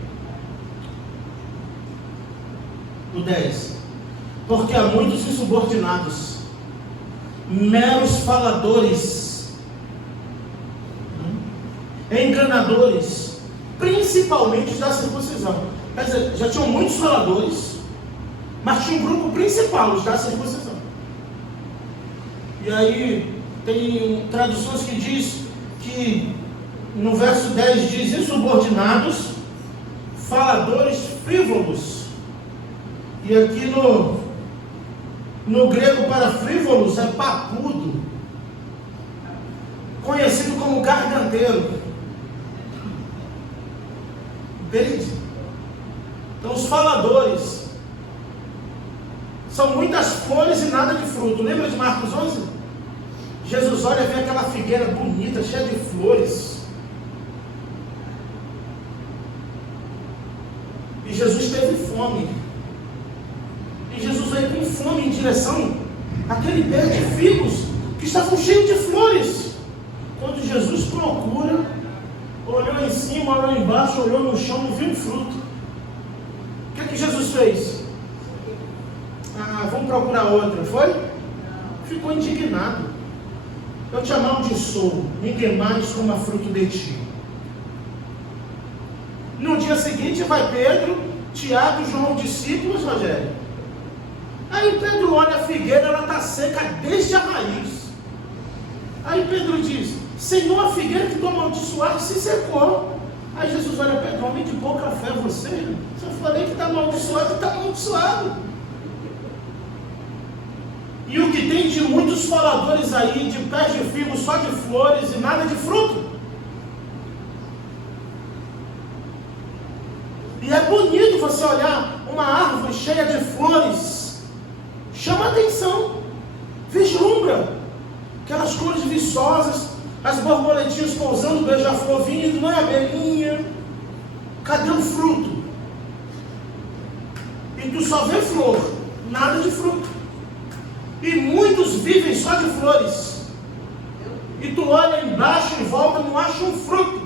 O 10. Porque há muitos insubordinados, meros faladores, enganadores, principalmente da circuncisão. Quer dizer, já tinham muitos faladores, mas tinha um grupo principal, os da circuncisão. E aí tem traduções que diz que no verso 10 diz insubordinados, faladores frívolos. E aqui no grego para frívolos é papudo, conhecido como garganteiro. Entende? Então os faladores são muitas flores e nada de fruto. Lembra de Marcos 11? Jesus olha e vê aquela figueira bonita, cheia de flores. E Jesus teve fome. E Jesus veio com fome em direção àquele pé de figos que estavam cheios de flores. Quando Jesus procura, olhou em cima, olhou embaixo, olhou no chão, não viu um fruto. O que é que Jesus fez? Vamos procurar outra, foi? Ficou indignado. Eu te amaldiçoo, ninguém mais coma fruto de ti. No dia seguinte vai Pedro, Tiago, João, discípulos, Rogério. Aí Pedro olha a figueira, ela está seca desde a raiz. Aí Pedro diz: Senhor, a figueira que tu amaldiçoaste se secou. Aí Jesus olha: Pedro, homem de pouca fé você. Se eu falei que está amaldiçoado, está amaldiçoado. E o que tem de muitos faladores aí, de pés de figo só de flores e nada de fruto. E é bonito você olhar uma árvore cheia de flores. Chama atenção. Vislumbra. Aquelas cores viçosas, as borboletinhas pousando, beija-flor vindo, não é abelhinha. Cadê o fruto? E tu só vê flor, nada de fruto. E muitos vivem só de flores. E tu olha embaixo e volta, não acha um fruto.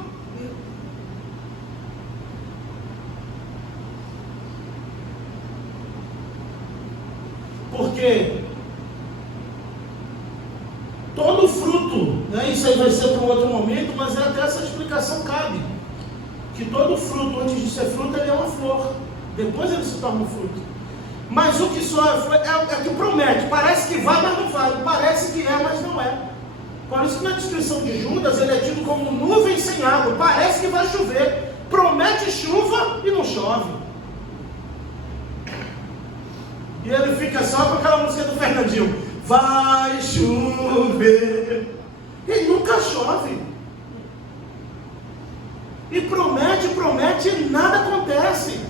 Porque todo fruto, né, isso aí vai ser para um outro momento, mas até essa explicação cabe. Que todo fruto, antes de ser fruto, ele é uma flor. Depois ele se torna um fruto. Mas o que só é que promete. Parece que vai, mas não vai. Parece que é, mas não é. Por isso que na descrição de Judas ele é tido como nuvem sem água. Parece que vai chover. Promete chuva e não chove. E ele fica só com aquela música do Fernandinho: vai chover. E nunca chove. E promete e nada acontece.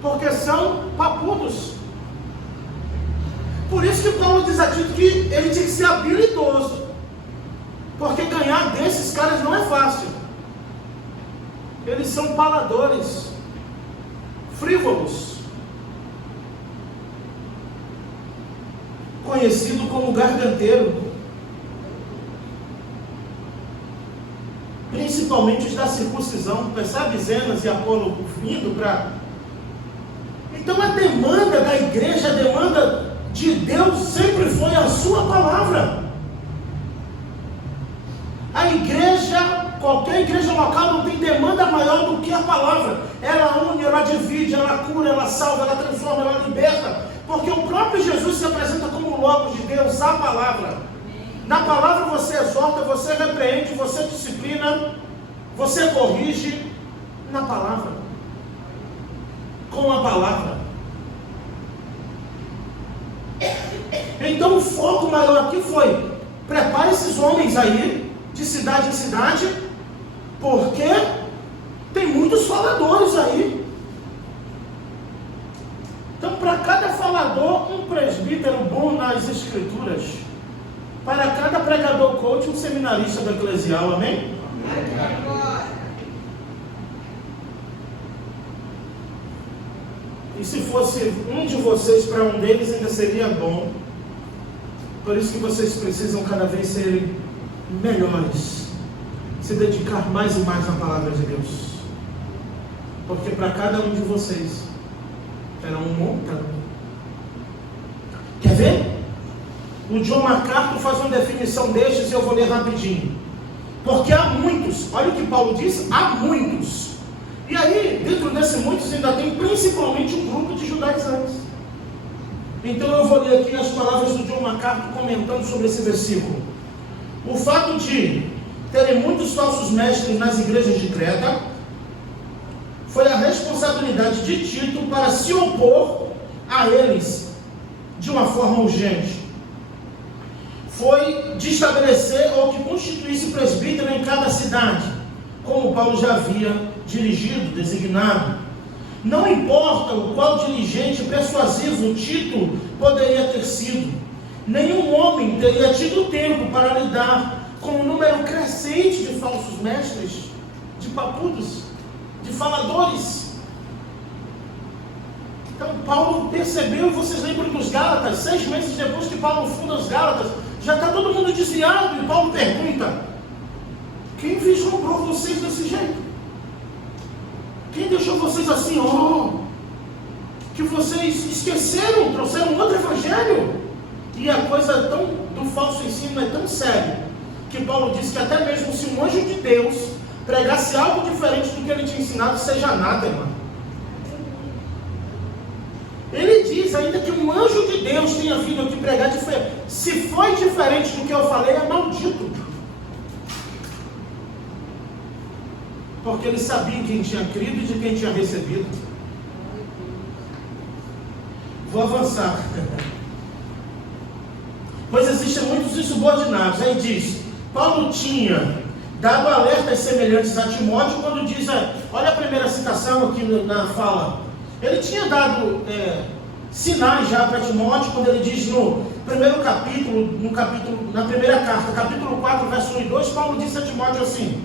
Porque são papudos. Por isso que Paulo diz a Tito que ele tinha que ser habilidoso. Porque ganhar desses caras não é fácil. Eles são faladores, frívolos, conhecido como garganteiro. Principalmente os da circuncisão. Percebe Zenas e Apolo vindo para... Então a demanda da igreja, a demanda de Deus sempre foi a sua palavra. A igreja, qualquer igreja local não tem demanda maior do que a palavra. Ela une, ela divide, ela cura, ela salva, ela transforma, ela liberta. Porque o próprio Jesus se apresenta como o Logos de Deus, a palavra. Na palavra você exorta, você repreende, você disciplina, você corrige na palavra. Com a palavra. Então o foco maior aqui foi: prepare esses homens aí, de cidade em cidade, porque tem muitos faladores aí. Então, para cada falador, um presbítero bom nas escrituras. Para cada pregador coach, um seminarista do eclesial, amém? E se fosse um de vocês para um deles, ainda seria bom. Por isso que vocês precisam cada vez serem melhores. Se dedicar mais e mais à palavra de Deus. Porque para cada um de vocês, era um montão. Quer ver? O John MacArthur faz uma definição destes e eu vou ler rapidinho. Porque há muitos, olha o que Paulo diz, há muitos. E aí, dentro desse muitos, ainda tem principalmente um grupo de judaizantes. Então eu vou ler aqui as palavras do John MacArthur comentando sobre esse versículo. O fato de terem muitos falsos mestres nas igrejas de Creta foi a responsabilidade de Tito para se opor a eles de uma forma urgente. Foi de estabelecer ou que constituísse presbítero em cada cidade, como Paulo já havia dirigido, designado. Não importa o qual dirigente persuasivo Tito poderia ter sido, nenhum homem teria tido tempo para lidar com um número crescente de falsos mestres, de papudos, de faladores. Então Paulo percebeu, vocês lembram dos Gálatas, 6 meses depois que Paulo funda os Gálatas, já está todo mundo desviado, e Paulo pergunta: quem vislumbrou vocês desse jeito? Quem deixou vocês assim, que vocês esqueceram, trouxeram outro evangelho? E a coisa do falso ensino é tão séria, que Paulo diz que até mesmo se um anjo de Deus pregasse algo diferente do que ele tinha ensinado, seja anátema. Ele diz ainda que um anjo de Deus tenha vindo aqui pregar diferente. Se foi diferente do que eu falei, é maldito. Porque ele sabia quem tinha crido e de quem tinha recebido. Vou avançar. Pois existem muitos insubordinados. Aí diz, Paulo tinha dado alertas semelhantes a Timóteo quando diz, olha a primeira citação aqui na fala. Ele tinha dado sinais já para Timóteo, quando ele diz no primeiro capítulo, na primeira carta, capítulo 4, verso 1 e 2, Paulo disse a Timóteo assim: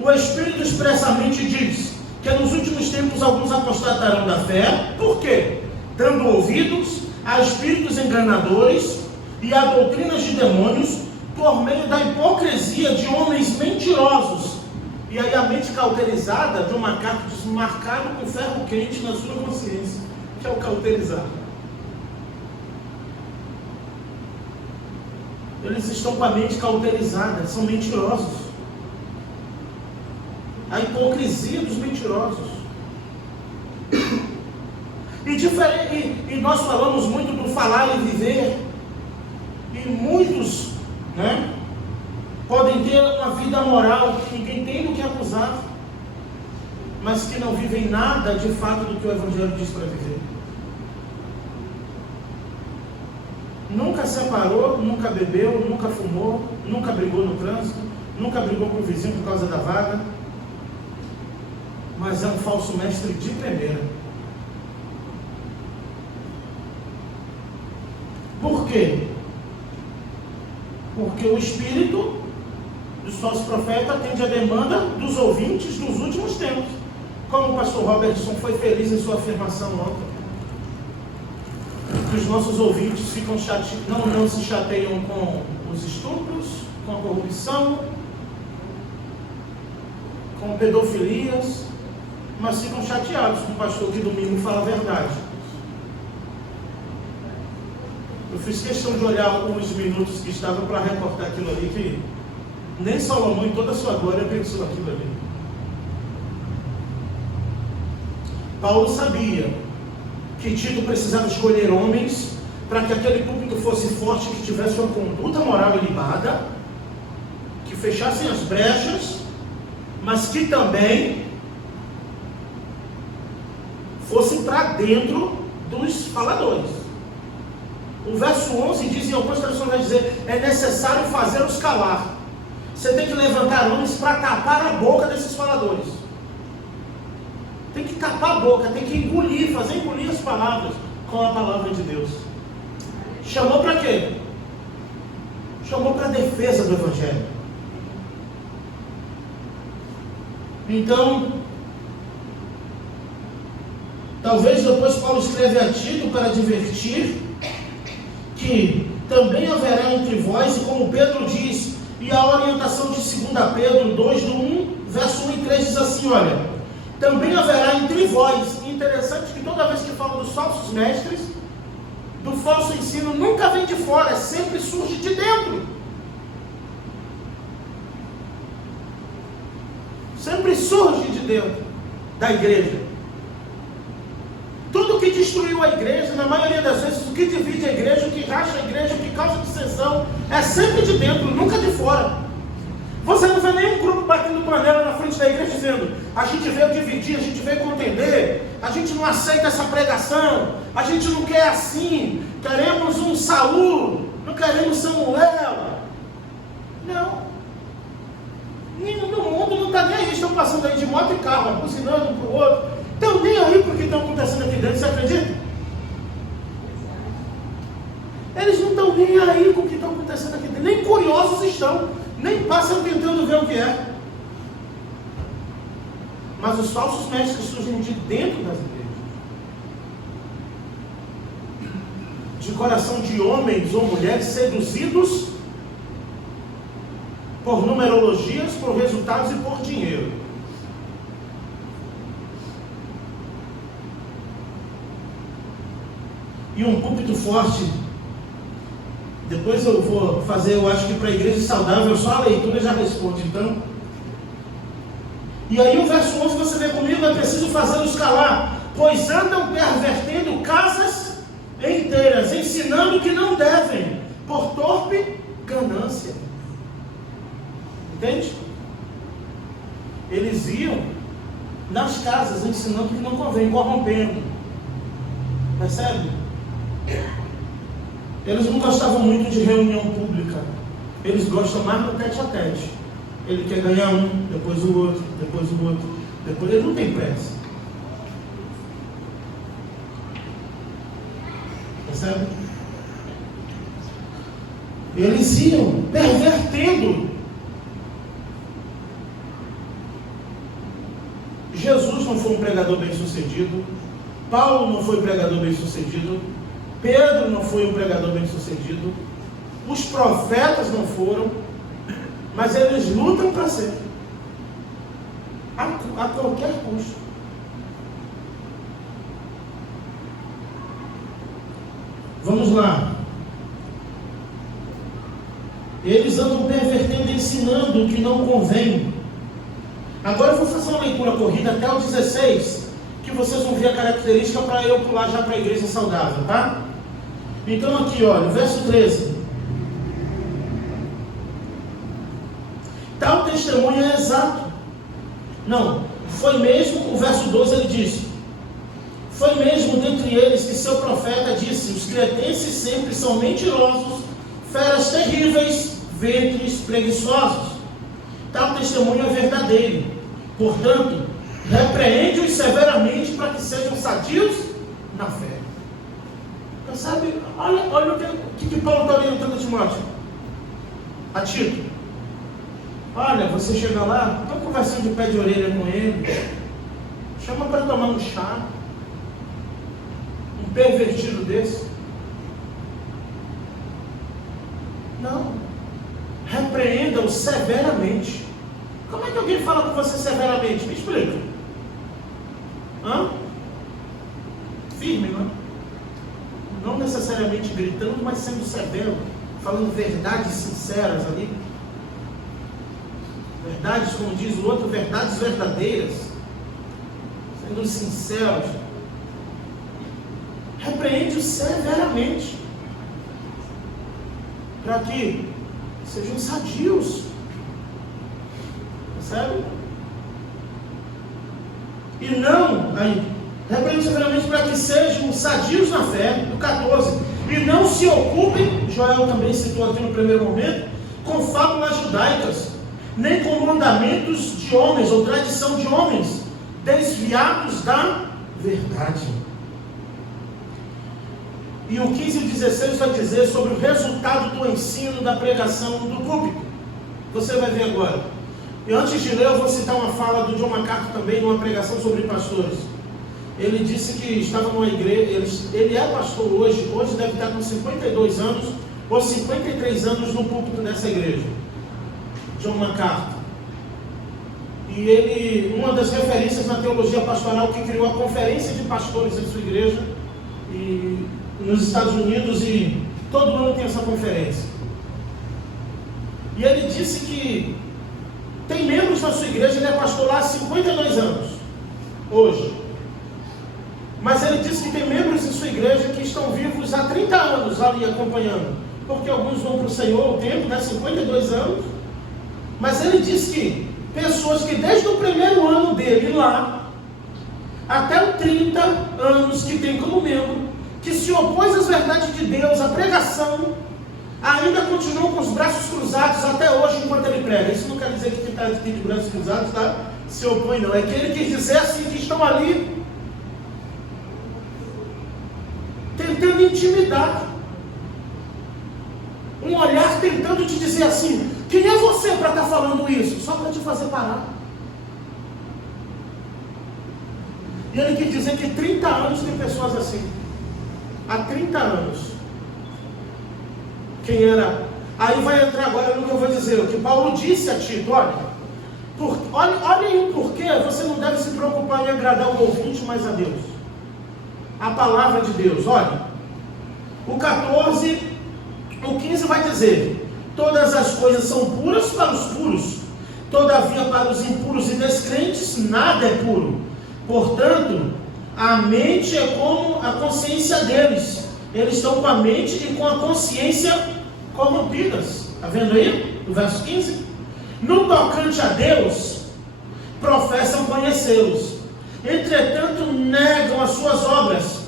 o Espírito expressamente diz que nos últimos tempos alguns apostatarão da fé. Por quê? Dando ouvidos a espíritos enganadores e a doutrinas de demônios, por meio da hipocrisia de homens mentirosos. E aí a mente cauterizada de uma carta diz, marcado com ferro quente na sua consciência, que é o cauterizado. Eles estão com a mente cauterizada, são mentirosos. A hipocrisia dos mentirosos. E nós falamos muito do falar e viver. E muitos, podem ter uma vida moral que ninguém tem do que acusar, mas que não vivem nada de fato do que o Evangelho diz para viver. Nunca separou, nunca bebeu, nunca fumou, nunca brigou no trânsito, nunca brigou com o vizinho por causa da vaga, mas é um falso mestre de primeira. Por quê? Porque o espírito dos falsos profetas atende a demanda dos ouvintes nos últimos tempos. Como o pastor Robertson foi feliz em sua afirmação ontem. Que os nossos ouvintes ficam não se chateiam com os estupros, com a corrupção, com pedofilias, mas ficam chateados com o pastor que domingo fala a verdade. Eu fiz questão de olhar alguns minutos que estavam para recortar aquilo ali, que nem Salomão em toda a sua glória pensou aquilo ali. Paulo sabia que Tito precisava escolher homens para que aquele púlpito fosse forte, que tivesse uma conduta moral ilibada, que fechassem as brechas, mas que também fossem para dentro dos faladores. O verso 11 diz, em algumas traduções vai dizer, é necessário fazê-los calar. Você tem que levantar homens para tapar a boca desses faladores. Tem que tapar a boca, tem que engolir, fazer engolir as palavras com a palavra de Deus. Chamou para quê? Chamou para a defesa do Evangelho. Então, talvez depois Paulo escreve a Tito para advertir que também haverá entre vós, e como Pedro diz, e a orientação de 2 Pedro 2, do 1, verso 1 e 3 diz assim, olha, também haverá entre vós, e interessante que toda vez que fala dos falsos mestres, do falso ensino, nunca vem de fora, sempre surge de dentro. Sempre surge de dentro da igreja. Tudo que destruiu a igreja, na maioria das vezes, o que divide a igreja, o que racha a igreja, o que causa dissensão, é sempre de dentro, nunca de fora. Você não vê nenhum grupo batendo panela na frente da igreja dizendo: a gente veio dividir, a gente veio contender, a gente não aceita essa pregação, a gente não quer assim, queremos um Saul, não queremos Samuel. Não. Nenhum do mundo não está nem aí, estão passando aí de moto e carro, buzinando um para o outro. Estão nem aí porque está acontecendo aqui dentro, você acredita? Eles não estão nem aí com o que está acontecendo aqui dentro, nem curiosos estão, nem passam tentando ver o que é. Mas os falsos mestres surgem de dentro das igrejas, de coração de homens ou mulheres seduzidos por numerologias, por resultados e por dinheiro. E um púlpito forte. Depois eu vou fazer, eu acho que para a igreja saudável, só a leitura já responde, então. E aí o verso 11, você vê comigo: é preciso fazê-los calar, pois andam pervertendo casas inteiras, ensinando que não devem, por torpe ganância. Entende? Eles iam nas casas ensinando que não convém, corrompendo. Percebe? Eles não gostavam muito de reunião pública. Eles gostam mais do tete a tete. Ele quer ganhar um, depois o outro, depois o outro. Depois ele não tem pressa. Percebe? Eles iam pervertendo. Jesus não foi um pregador bem sucedido. Paulo não foi um pregador bem sucedido. Pedro não foi um pregador bem sucedido. Os profetas não foram. Mas eles lutam para ser. A qualquer custo. Vamos lá. Eles andam pervertendo, ensinando o que não convém. Agora eu vou fazer uma leitura corrida até o 16, que vocês vão ver a característica para eu pular já para a igreja saudável, tá? Então aqui, olha, verso 13. Tal testemunho é exato. Não, foi mesmo, o verso 12 ele diz: foi mesmo dentre eles que seu profeta disse: os cretenses sempre são mentirosos, feras terríveis, ventres preguiçosos. Tal testemunho é verdadeiro. Portanto, repreende-os severamente para que sejam sadios na fé. Então, sabe, olha o que Paulo está orientando a Timóteo, a Tito. Olha, você chega lá, está conversando de pé de orelha com ele, chama para tomar um chá. Um pervertido desse. Não. Repreenda-o severamente. Como é que alguém fala com você severamente? Me explica. Firme, não é? Não necessariamente gritando, mas sendo severo, falando verdades sinceras ali. Verdades, como diz o outro, verdades verdadeiras, sendo sinceros. Repreende-o severamente, para que sejam sadios. Percebe? E não, aí, repreende severamente para que sejam sadios na fé, no 14, e não se ocupem, Joel também citou aqui no primeiro momento, com fábulas judaicas, nem com mandamentos de homens, ou tradição de homens, desviados da verdade. E o 15 e 16 vai dizer sobre o resultado do ensino, da pregação do púlpito. Você vai ver agora. E antes de ler, eu vou citar uma fala do John MacArthur também, numa pregação sobre pastores. Ele disse que estava numa igreja, ele é pastor hoje deve estar com 52 anos, ou 53 anos no púlpito dessa igreja. John MacArthur. E ele, uma das referências na teologia pastoral, que criou a conferência de pastores em sua igreja, e nos Estados Unidos, e todo mundo tem essa conferência. E ele disse que tem membros na sua igreja, ele é pastor lá há 52 anos, hoje. Mas ele disse que tem membros em sua igreja que estão vivos há 30 anos ali acompanhando. Porque alguns vão para o Senhor o tempo, 52 anos. Mas ele disse que pessoas que desde o primeiro ano dele lá, até os 30 anos que tem como membro, que se opôs às verdades de Deus, à pregação, ainda continuam com os braços cruzados até hoje enquanto ele prega. Isso não quer dizer que quem está de braços cruzados se opõe, não. É que ele quis dizer assim, que estão ali tentando intimidar. Um olhar tentando te dizer assim: quem é você para estar falando isso? Só para te fazer parar. E ele quer dizer que 30 anos tem pessoas assim. Há 30 anos. Quem era? Aí vai entrar agora no que eu vou dizer. O que Paulo disse a Tito: olha aí o porquê você não deve se preocupar em agradar o ouvinte, mas a Deus. A palavra de Deus. Olha, o 14, o 15 vai dizer: todas as coisas são puras para os puros, todavia para os impuros e descrentes nada é puro. Portanto, a mente é como a consciência deles. Eles estão com a mente e com a consciência corrompidas. Está vendo aí? No verso 15. No tocante a Deus, professam conhecê-los, entretanto negam as suas obras.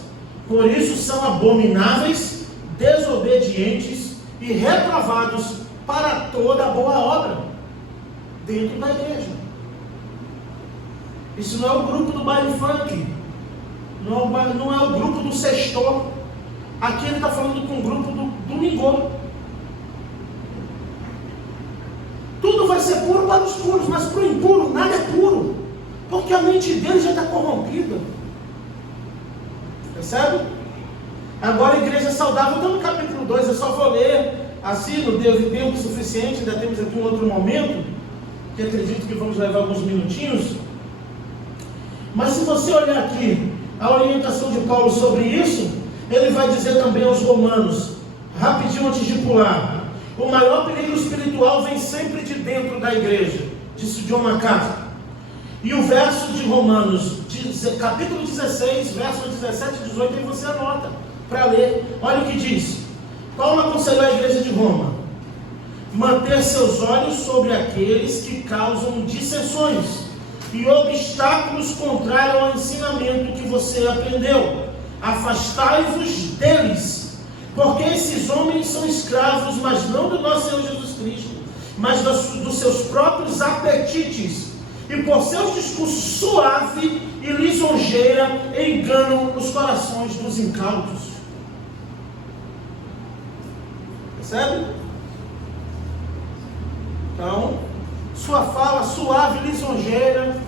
Por isso são abomináveis, desobedientes e reprovados para toda boa obra dentro da igreja. Isso não é o grupo do baile funk, não é o grupo do sextor. Aqui ele está falando com o grupo do domingo. Tudo vai ser puro para os puros, mas para o impuro nada é puro, porque a mente dele já está corrompida. Percebe? Agora a igreja saudável está no capítulo 2, eu só vou ler assim, não deu tempo suficiente, ainda temos aqui um outro momento, que acredito que vamos levar alguns minutinhos. Mas se você olhar aqui a orientação de Paulo sobre isso, ele vai dizer também aos romanos, rapidinho antes de pular: o maior perigo espiritual vem sempre de dentro da igreja, disse John MacArthur. E o verso de Romanos, capítulo 16, verso 17 e 18, aí você anota para ler. Olha o que diz. Paulo aconselhou a igreja de Roma: manter seus olhos sobre aqueles que causam dissensões e obstáculos contrários ao ensinamento que você aprendeu. Afastai-vos deles, porque esses homens são escravos, mas não do nosso Senhor Jesus Cristo, mas dos seus próprios apetites, e por seus discursos suave e lisonjeira enganam os corações dos incautos. Percebe? Então, sua fala suave e lisonjeira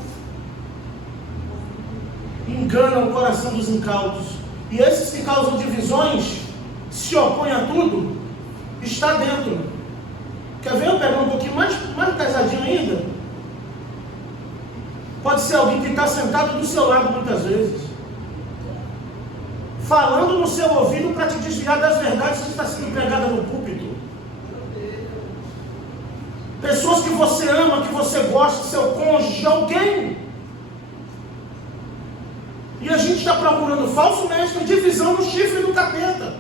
engana o coração dos incautos. E esses que causam divisões, se opõem a tudo, está dentro. Quer ver eu pegar um pouquinho mais pesadinho ainda? Pode ser alguém que está sentado do seu lado muitas vezes, falando no seu ouvido para te desviar das verdades que está sendo pregada no púlpito. Pessoas que você ama, que você gosta, seu cônjuge, alguém. E a gente está procurando falso mestre, divisão no chifre do capeta.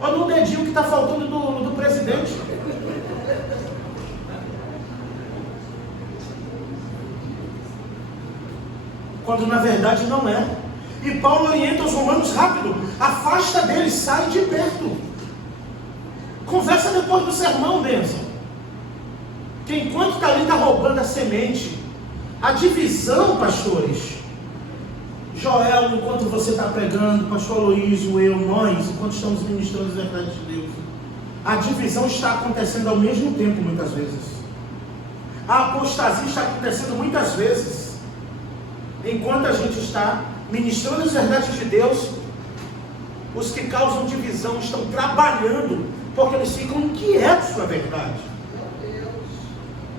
Olha no dedinho que está faltando do presidente. Quando na verdade não é. E Paulo orienta os romanos rápido: afasta deles, sai de perto. Conversa depois do sermão, bênção. Que enquanto está ali, está roubando a semente. A divisão, pastores. Joel, enquanto você está pregando, pastor Aloysio, eu, nós, enquanto estamos ministrando as verdades de Deus, a divisão está acontecendo ao mesmo tempo, muitas vezes. A apostasia está acontecendo muitas vezes. Enquanto a gente está ministrando as verdades de Deus, os que causam divisão estão trabalhando, porque eles ficam inquietos com a verdade.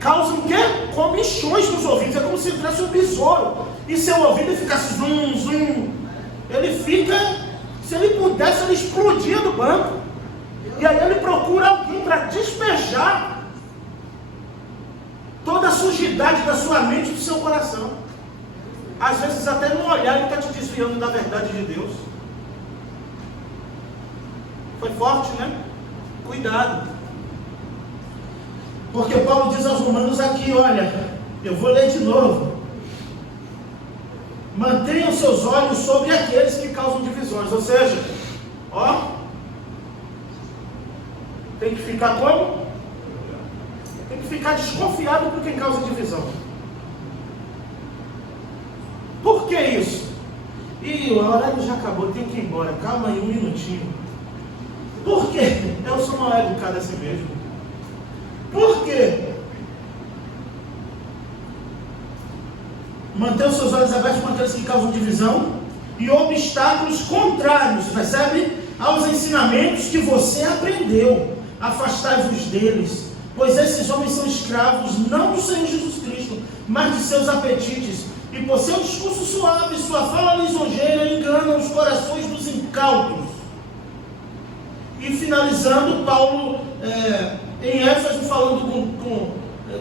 causam o quê? Comichões nos ouvidos. É como se entrasse um besouro e seu ouvido ficasse zum, zum. Ele fica, se ele pudesse, ele explodia do banco. E aí ele procura alguém para despejar toda a sujidade da sua mente e do seu coração. Às vezes até no olhar ele está te desviando da verdade de Deus. Foi forte, né? Cuidado. Porque Paulo diz aos Romanos aqui, olha, eu vou ler de novo. Mantenham seus olhos sobre aqueles que causam divisões. Ou seja, ó, tem que ficar como? Tem que ficar desconfiado por quem causa divisão. Por que isso? E o horário já acabou, tenho que ir embora. Calma aí um minutinho. Por quê? Eu sou mal educado assim mesmo. Por quê? Manter os seus olhos abertos com aqueles que causam divisão e obstáculos contrários, percebe? Aos ensinamentos que você aprendeu. Afastai-vos deles, pois esses homens são escravos não do Senhor Jesus Cristo, mas de seus apetites. E por seu discurso suave, sua fala lisonjeira, enganam os corações dos incautos. E finalizando, Paulo, em Éfeso, falando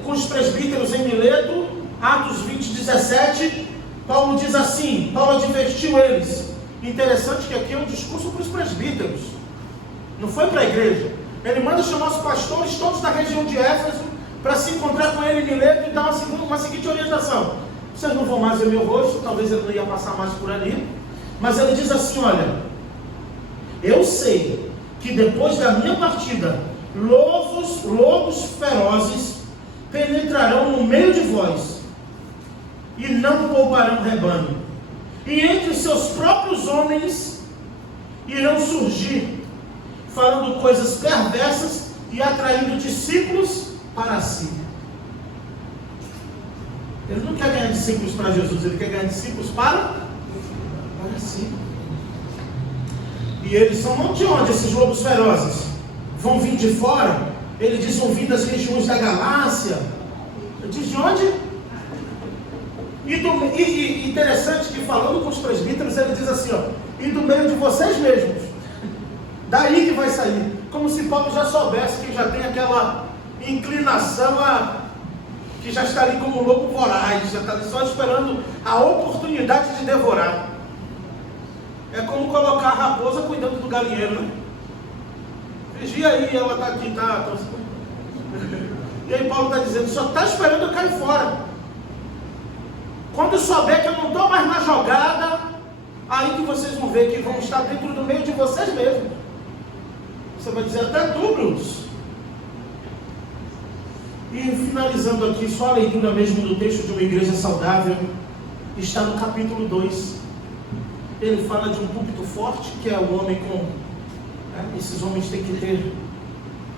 com os presbíteros em Mileto, Atos 20, 17, Paulo diz assim, Paulo advertiu eles. Interessante que aqui é um discurso para os presbíteros, não foi para a igreja. Ele manda chamar os pastores todos da região de Éfeso para se encontrar com ele em Mileto e dar uma seguinte orientação. Vocês não vão mais ver meu rosto, talvez ele não ia passar mais por ali, mas ele diz assim, olha, eu sei que depois da minha partida, lobos ferozes penetrarão no meio de vós, e não pouparão o rebanho, e entre os seus próprios homens irão surgir, falando coisas perversas e atraindo discípulos para si. Ele não quer ganhar discípulos para Jesus, ele quer ganhar discípulos para si. E eles são de onde esses lobos ferozes? Vão vir de fora? Ele diz, vão vir das regiões da Galácia. Diz de onde? E interessante que falando com os presbíteros, ele diz assim, ó, e do meio de vocês mesmos. Daí que vai sair. Como se Paulo já soubesse que já tem aquela inclinação que já está ali como um lobo voraz, já está ali só esperando a oportunidade de devorar. É como colocar a raposa cuidando do galinheiro, né? Vigia aí, ela está aqui, tá. E aí Paulo está dizendo, só está esperando eu cair fora. Quando souber que eu não estou mais na jogada, aí que vocês vão ver que vão estar dentro do meio de vocês mesmos. Você vai dizer até tu, Bruce. E finalizando aqui, só a leitura mesmo do texto de uma igreja saudável, está no capítulo 2. Ele fala de um púlpito forte, que é o homem com... esses homens têm que ter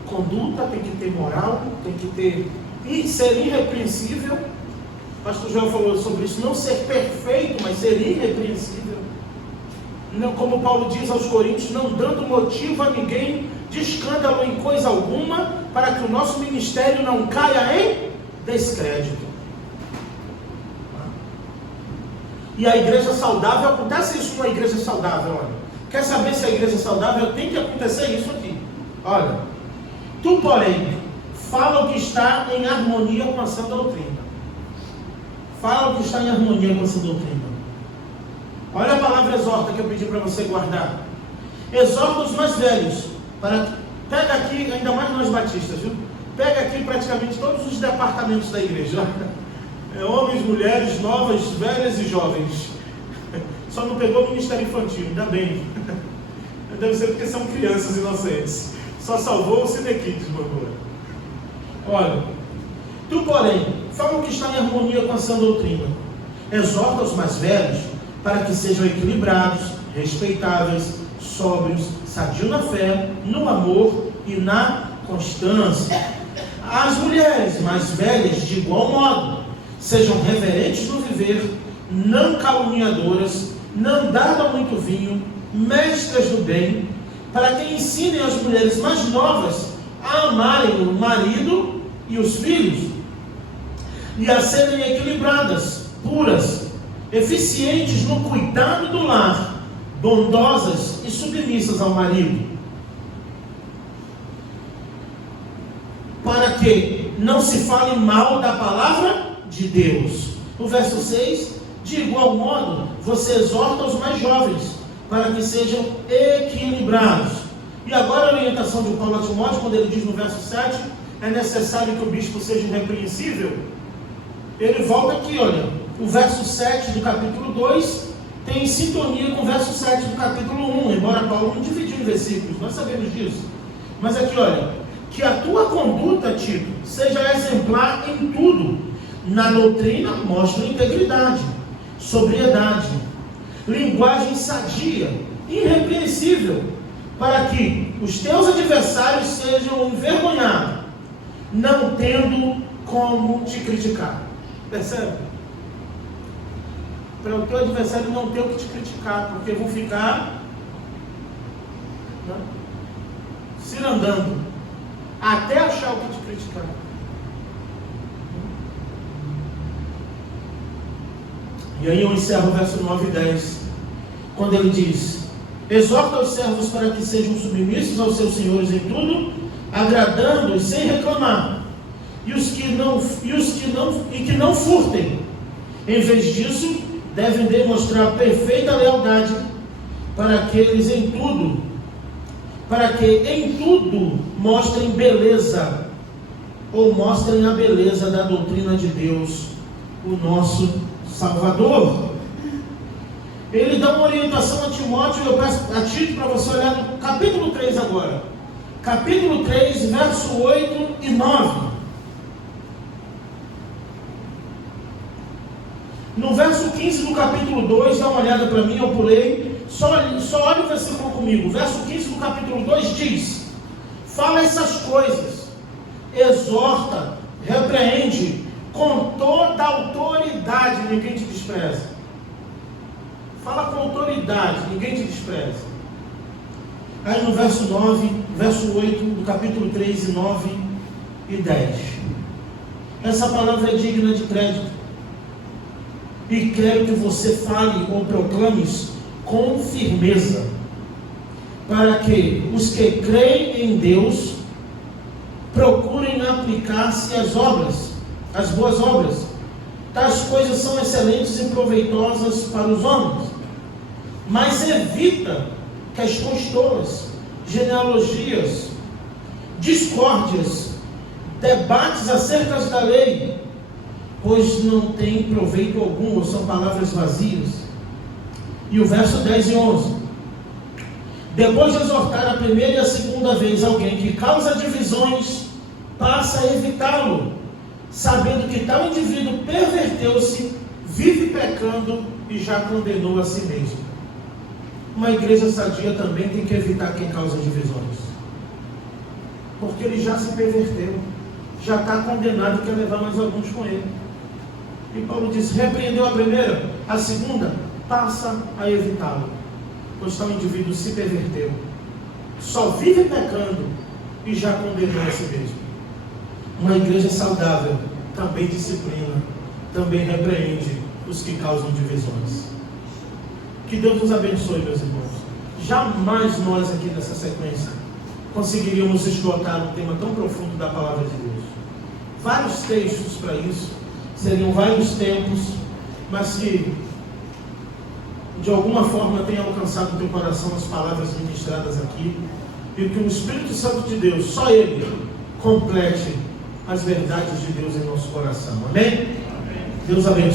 conduta, têm que ter moral, têm que ter... e ser irrepreensível. O pastor João falou sobre isso, não ser perfeito, mas ser irrepreensível. Não, como Paulo diz aos Coríntios, não dando motivo a ninguém de escândalo em coisa alguma, para que o nosso ministério não caia em descrédito. E a igreja saudável, acontece isso numa igreja saudável, olha. Quer saber se a igreja é saudável? Tem que acontecer isso aqui. Olha, tu, porém, fala o que está em harmonia com a sã doutrina. Fala o que está em harmonia com a sã doutrina. Olha a palavra exorta que eu pedi para você guardar. Exorta os mais velhos. Pega aqui, ainda mais nós batistas, viu? Pega aqui praticamente todos os departamentos da igreja. Homens, mulheres, novas, velhas e jovens. Só não pegou o ministério infantil, ainda bem. Deve ser porque são crianças inocentes. Só salvou o Cinequides, mamãe. Olha, tu, porém, fala o que está em harmonia com a sã doutrina. Exorta os mais velhos para que sejam equilibrados, respeitáveis, sóbrios, sadios na fé, no amor e na constância. As mulheres mais velhas, de igual modo, sejam reverentes no viver, não caluniadoras, não dadas a muito vinho, mestras do bem, para que ensinem as mulheres mais novas a amarem o marido e os filhos, e a serem equilibradas, puras, eficientes no cuidado do lar, bondosas e submissas ao marido, para que não se fale mal da palavra de Deus. O verso 6, de igual modo, você exorta os mais jovens, para que sejam equilibrados. E agora a orientação de Paulo a Timóteo, quando ele diz no verso 7, é necessário que o bispo seja irrepreensível. Ele volta aqui, olha, o verso 7 do capítulo 2 tem sintonia com o verso 7 do capítulo 1, embora Paulo não dividiu em versículos, nós sabemos disso. Mas aqui, olha, que a tua conduta, Tito, seja exemplar em tudo. Na doutrina, mostra integridade, sobriedade, linguagem sadia, irrepreensível, para que os teus adversários sejam envergonhados, não tendo como te criticar. Percebe? Para o teu adversário não ter o que te criticar, porque vão ficar cirandando até achar o que te criticar. E aí eu encerro o verso 9 e 10, quando ele diz: exorta os servos para que sejam submissos aos seus senhores em tudo, agradando-os sem reclamar, e que não furtem. Em vez disso, devem demonstrar perfeita lealdade, para que em tudo mostrem beleza, ou mostrem a beleza da doutrina de Deus, o nosso Salvador. Ele dá uma orientação a Timóteo, eu peço a Tito para você olhar no capítulo 3 agora. Capítulo 3, verso 8 e 9. No verso 15 do capítulo 2, dá uma olhada para mim, eu pulei. Só olha o versículo comigo. O verso 15 do capítulo 2 diz: fala essas coisas, exorta, repreende, com toda a autoridade, ninguém te despreza. Fala com autoridade, ninguém te despreza. Aí no verso 9, verso 8 do capítulo 3, e 9 e 10. Essa palavra é digna de crédito. E quero que você fale ou proclames com firmeza, para que os que creem em Deus procurem aplicar-se às obras, as boas obras. Tais coisas são excelentes e proveitosas para os homens, mas evita questões tolas, genealogias, discórdias, debates acerca da lei, pois não tem proveito algum, ou são palavras vazias. E o verso 10 e 11: depois de exortar a primeira e a segunda vez alguém que causa divisões, passa a evitá-lo, sabendo que tal indivíduo perverteu-se, vive pecando e já condenou a si mesmo. Uma igreja sadia também tem que evitar quem causa divisões, porque ele já se perverteu, já está condenado e quer levar mais alguns com ele. E Paulo diz: repreendeu a primeira, a segunda, passa a evitá-lo, pois tal indivíduo se perverteu, só vive pecando e já condenou a si mesmo. Uma igreja saudável também disciplina, também repreende os que causam divisões. Que Deus nos abençoe, meus irmãos. Jamais nós aqui nessa sequência conseguiríamos esgotar um tema tão profundo da palavra de Deus. Vários textos para isso, seriam vários tempos, mas que de alguma forma tenha alcançado o teu coração as palavras ministradas aqui, e que o Espírito Santo de Deus, só Ele, complete as verdades de Deus em nosso coração. Amém? Amém. Deus abençoe.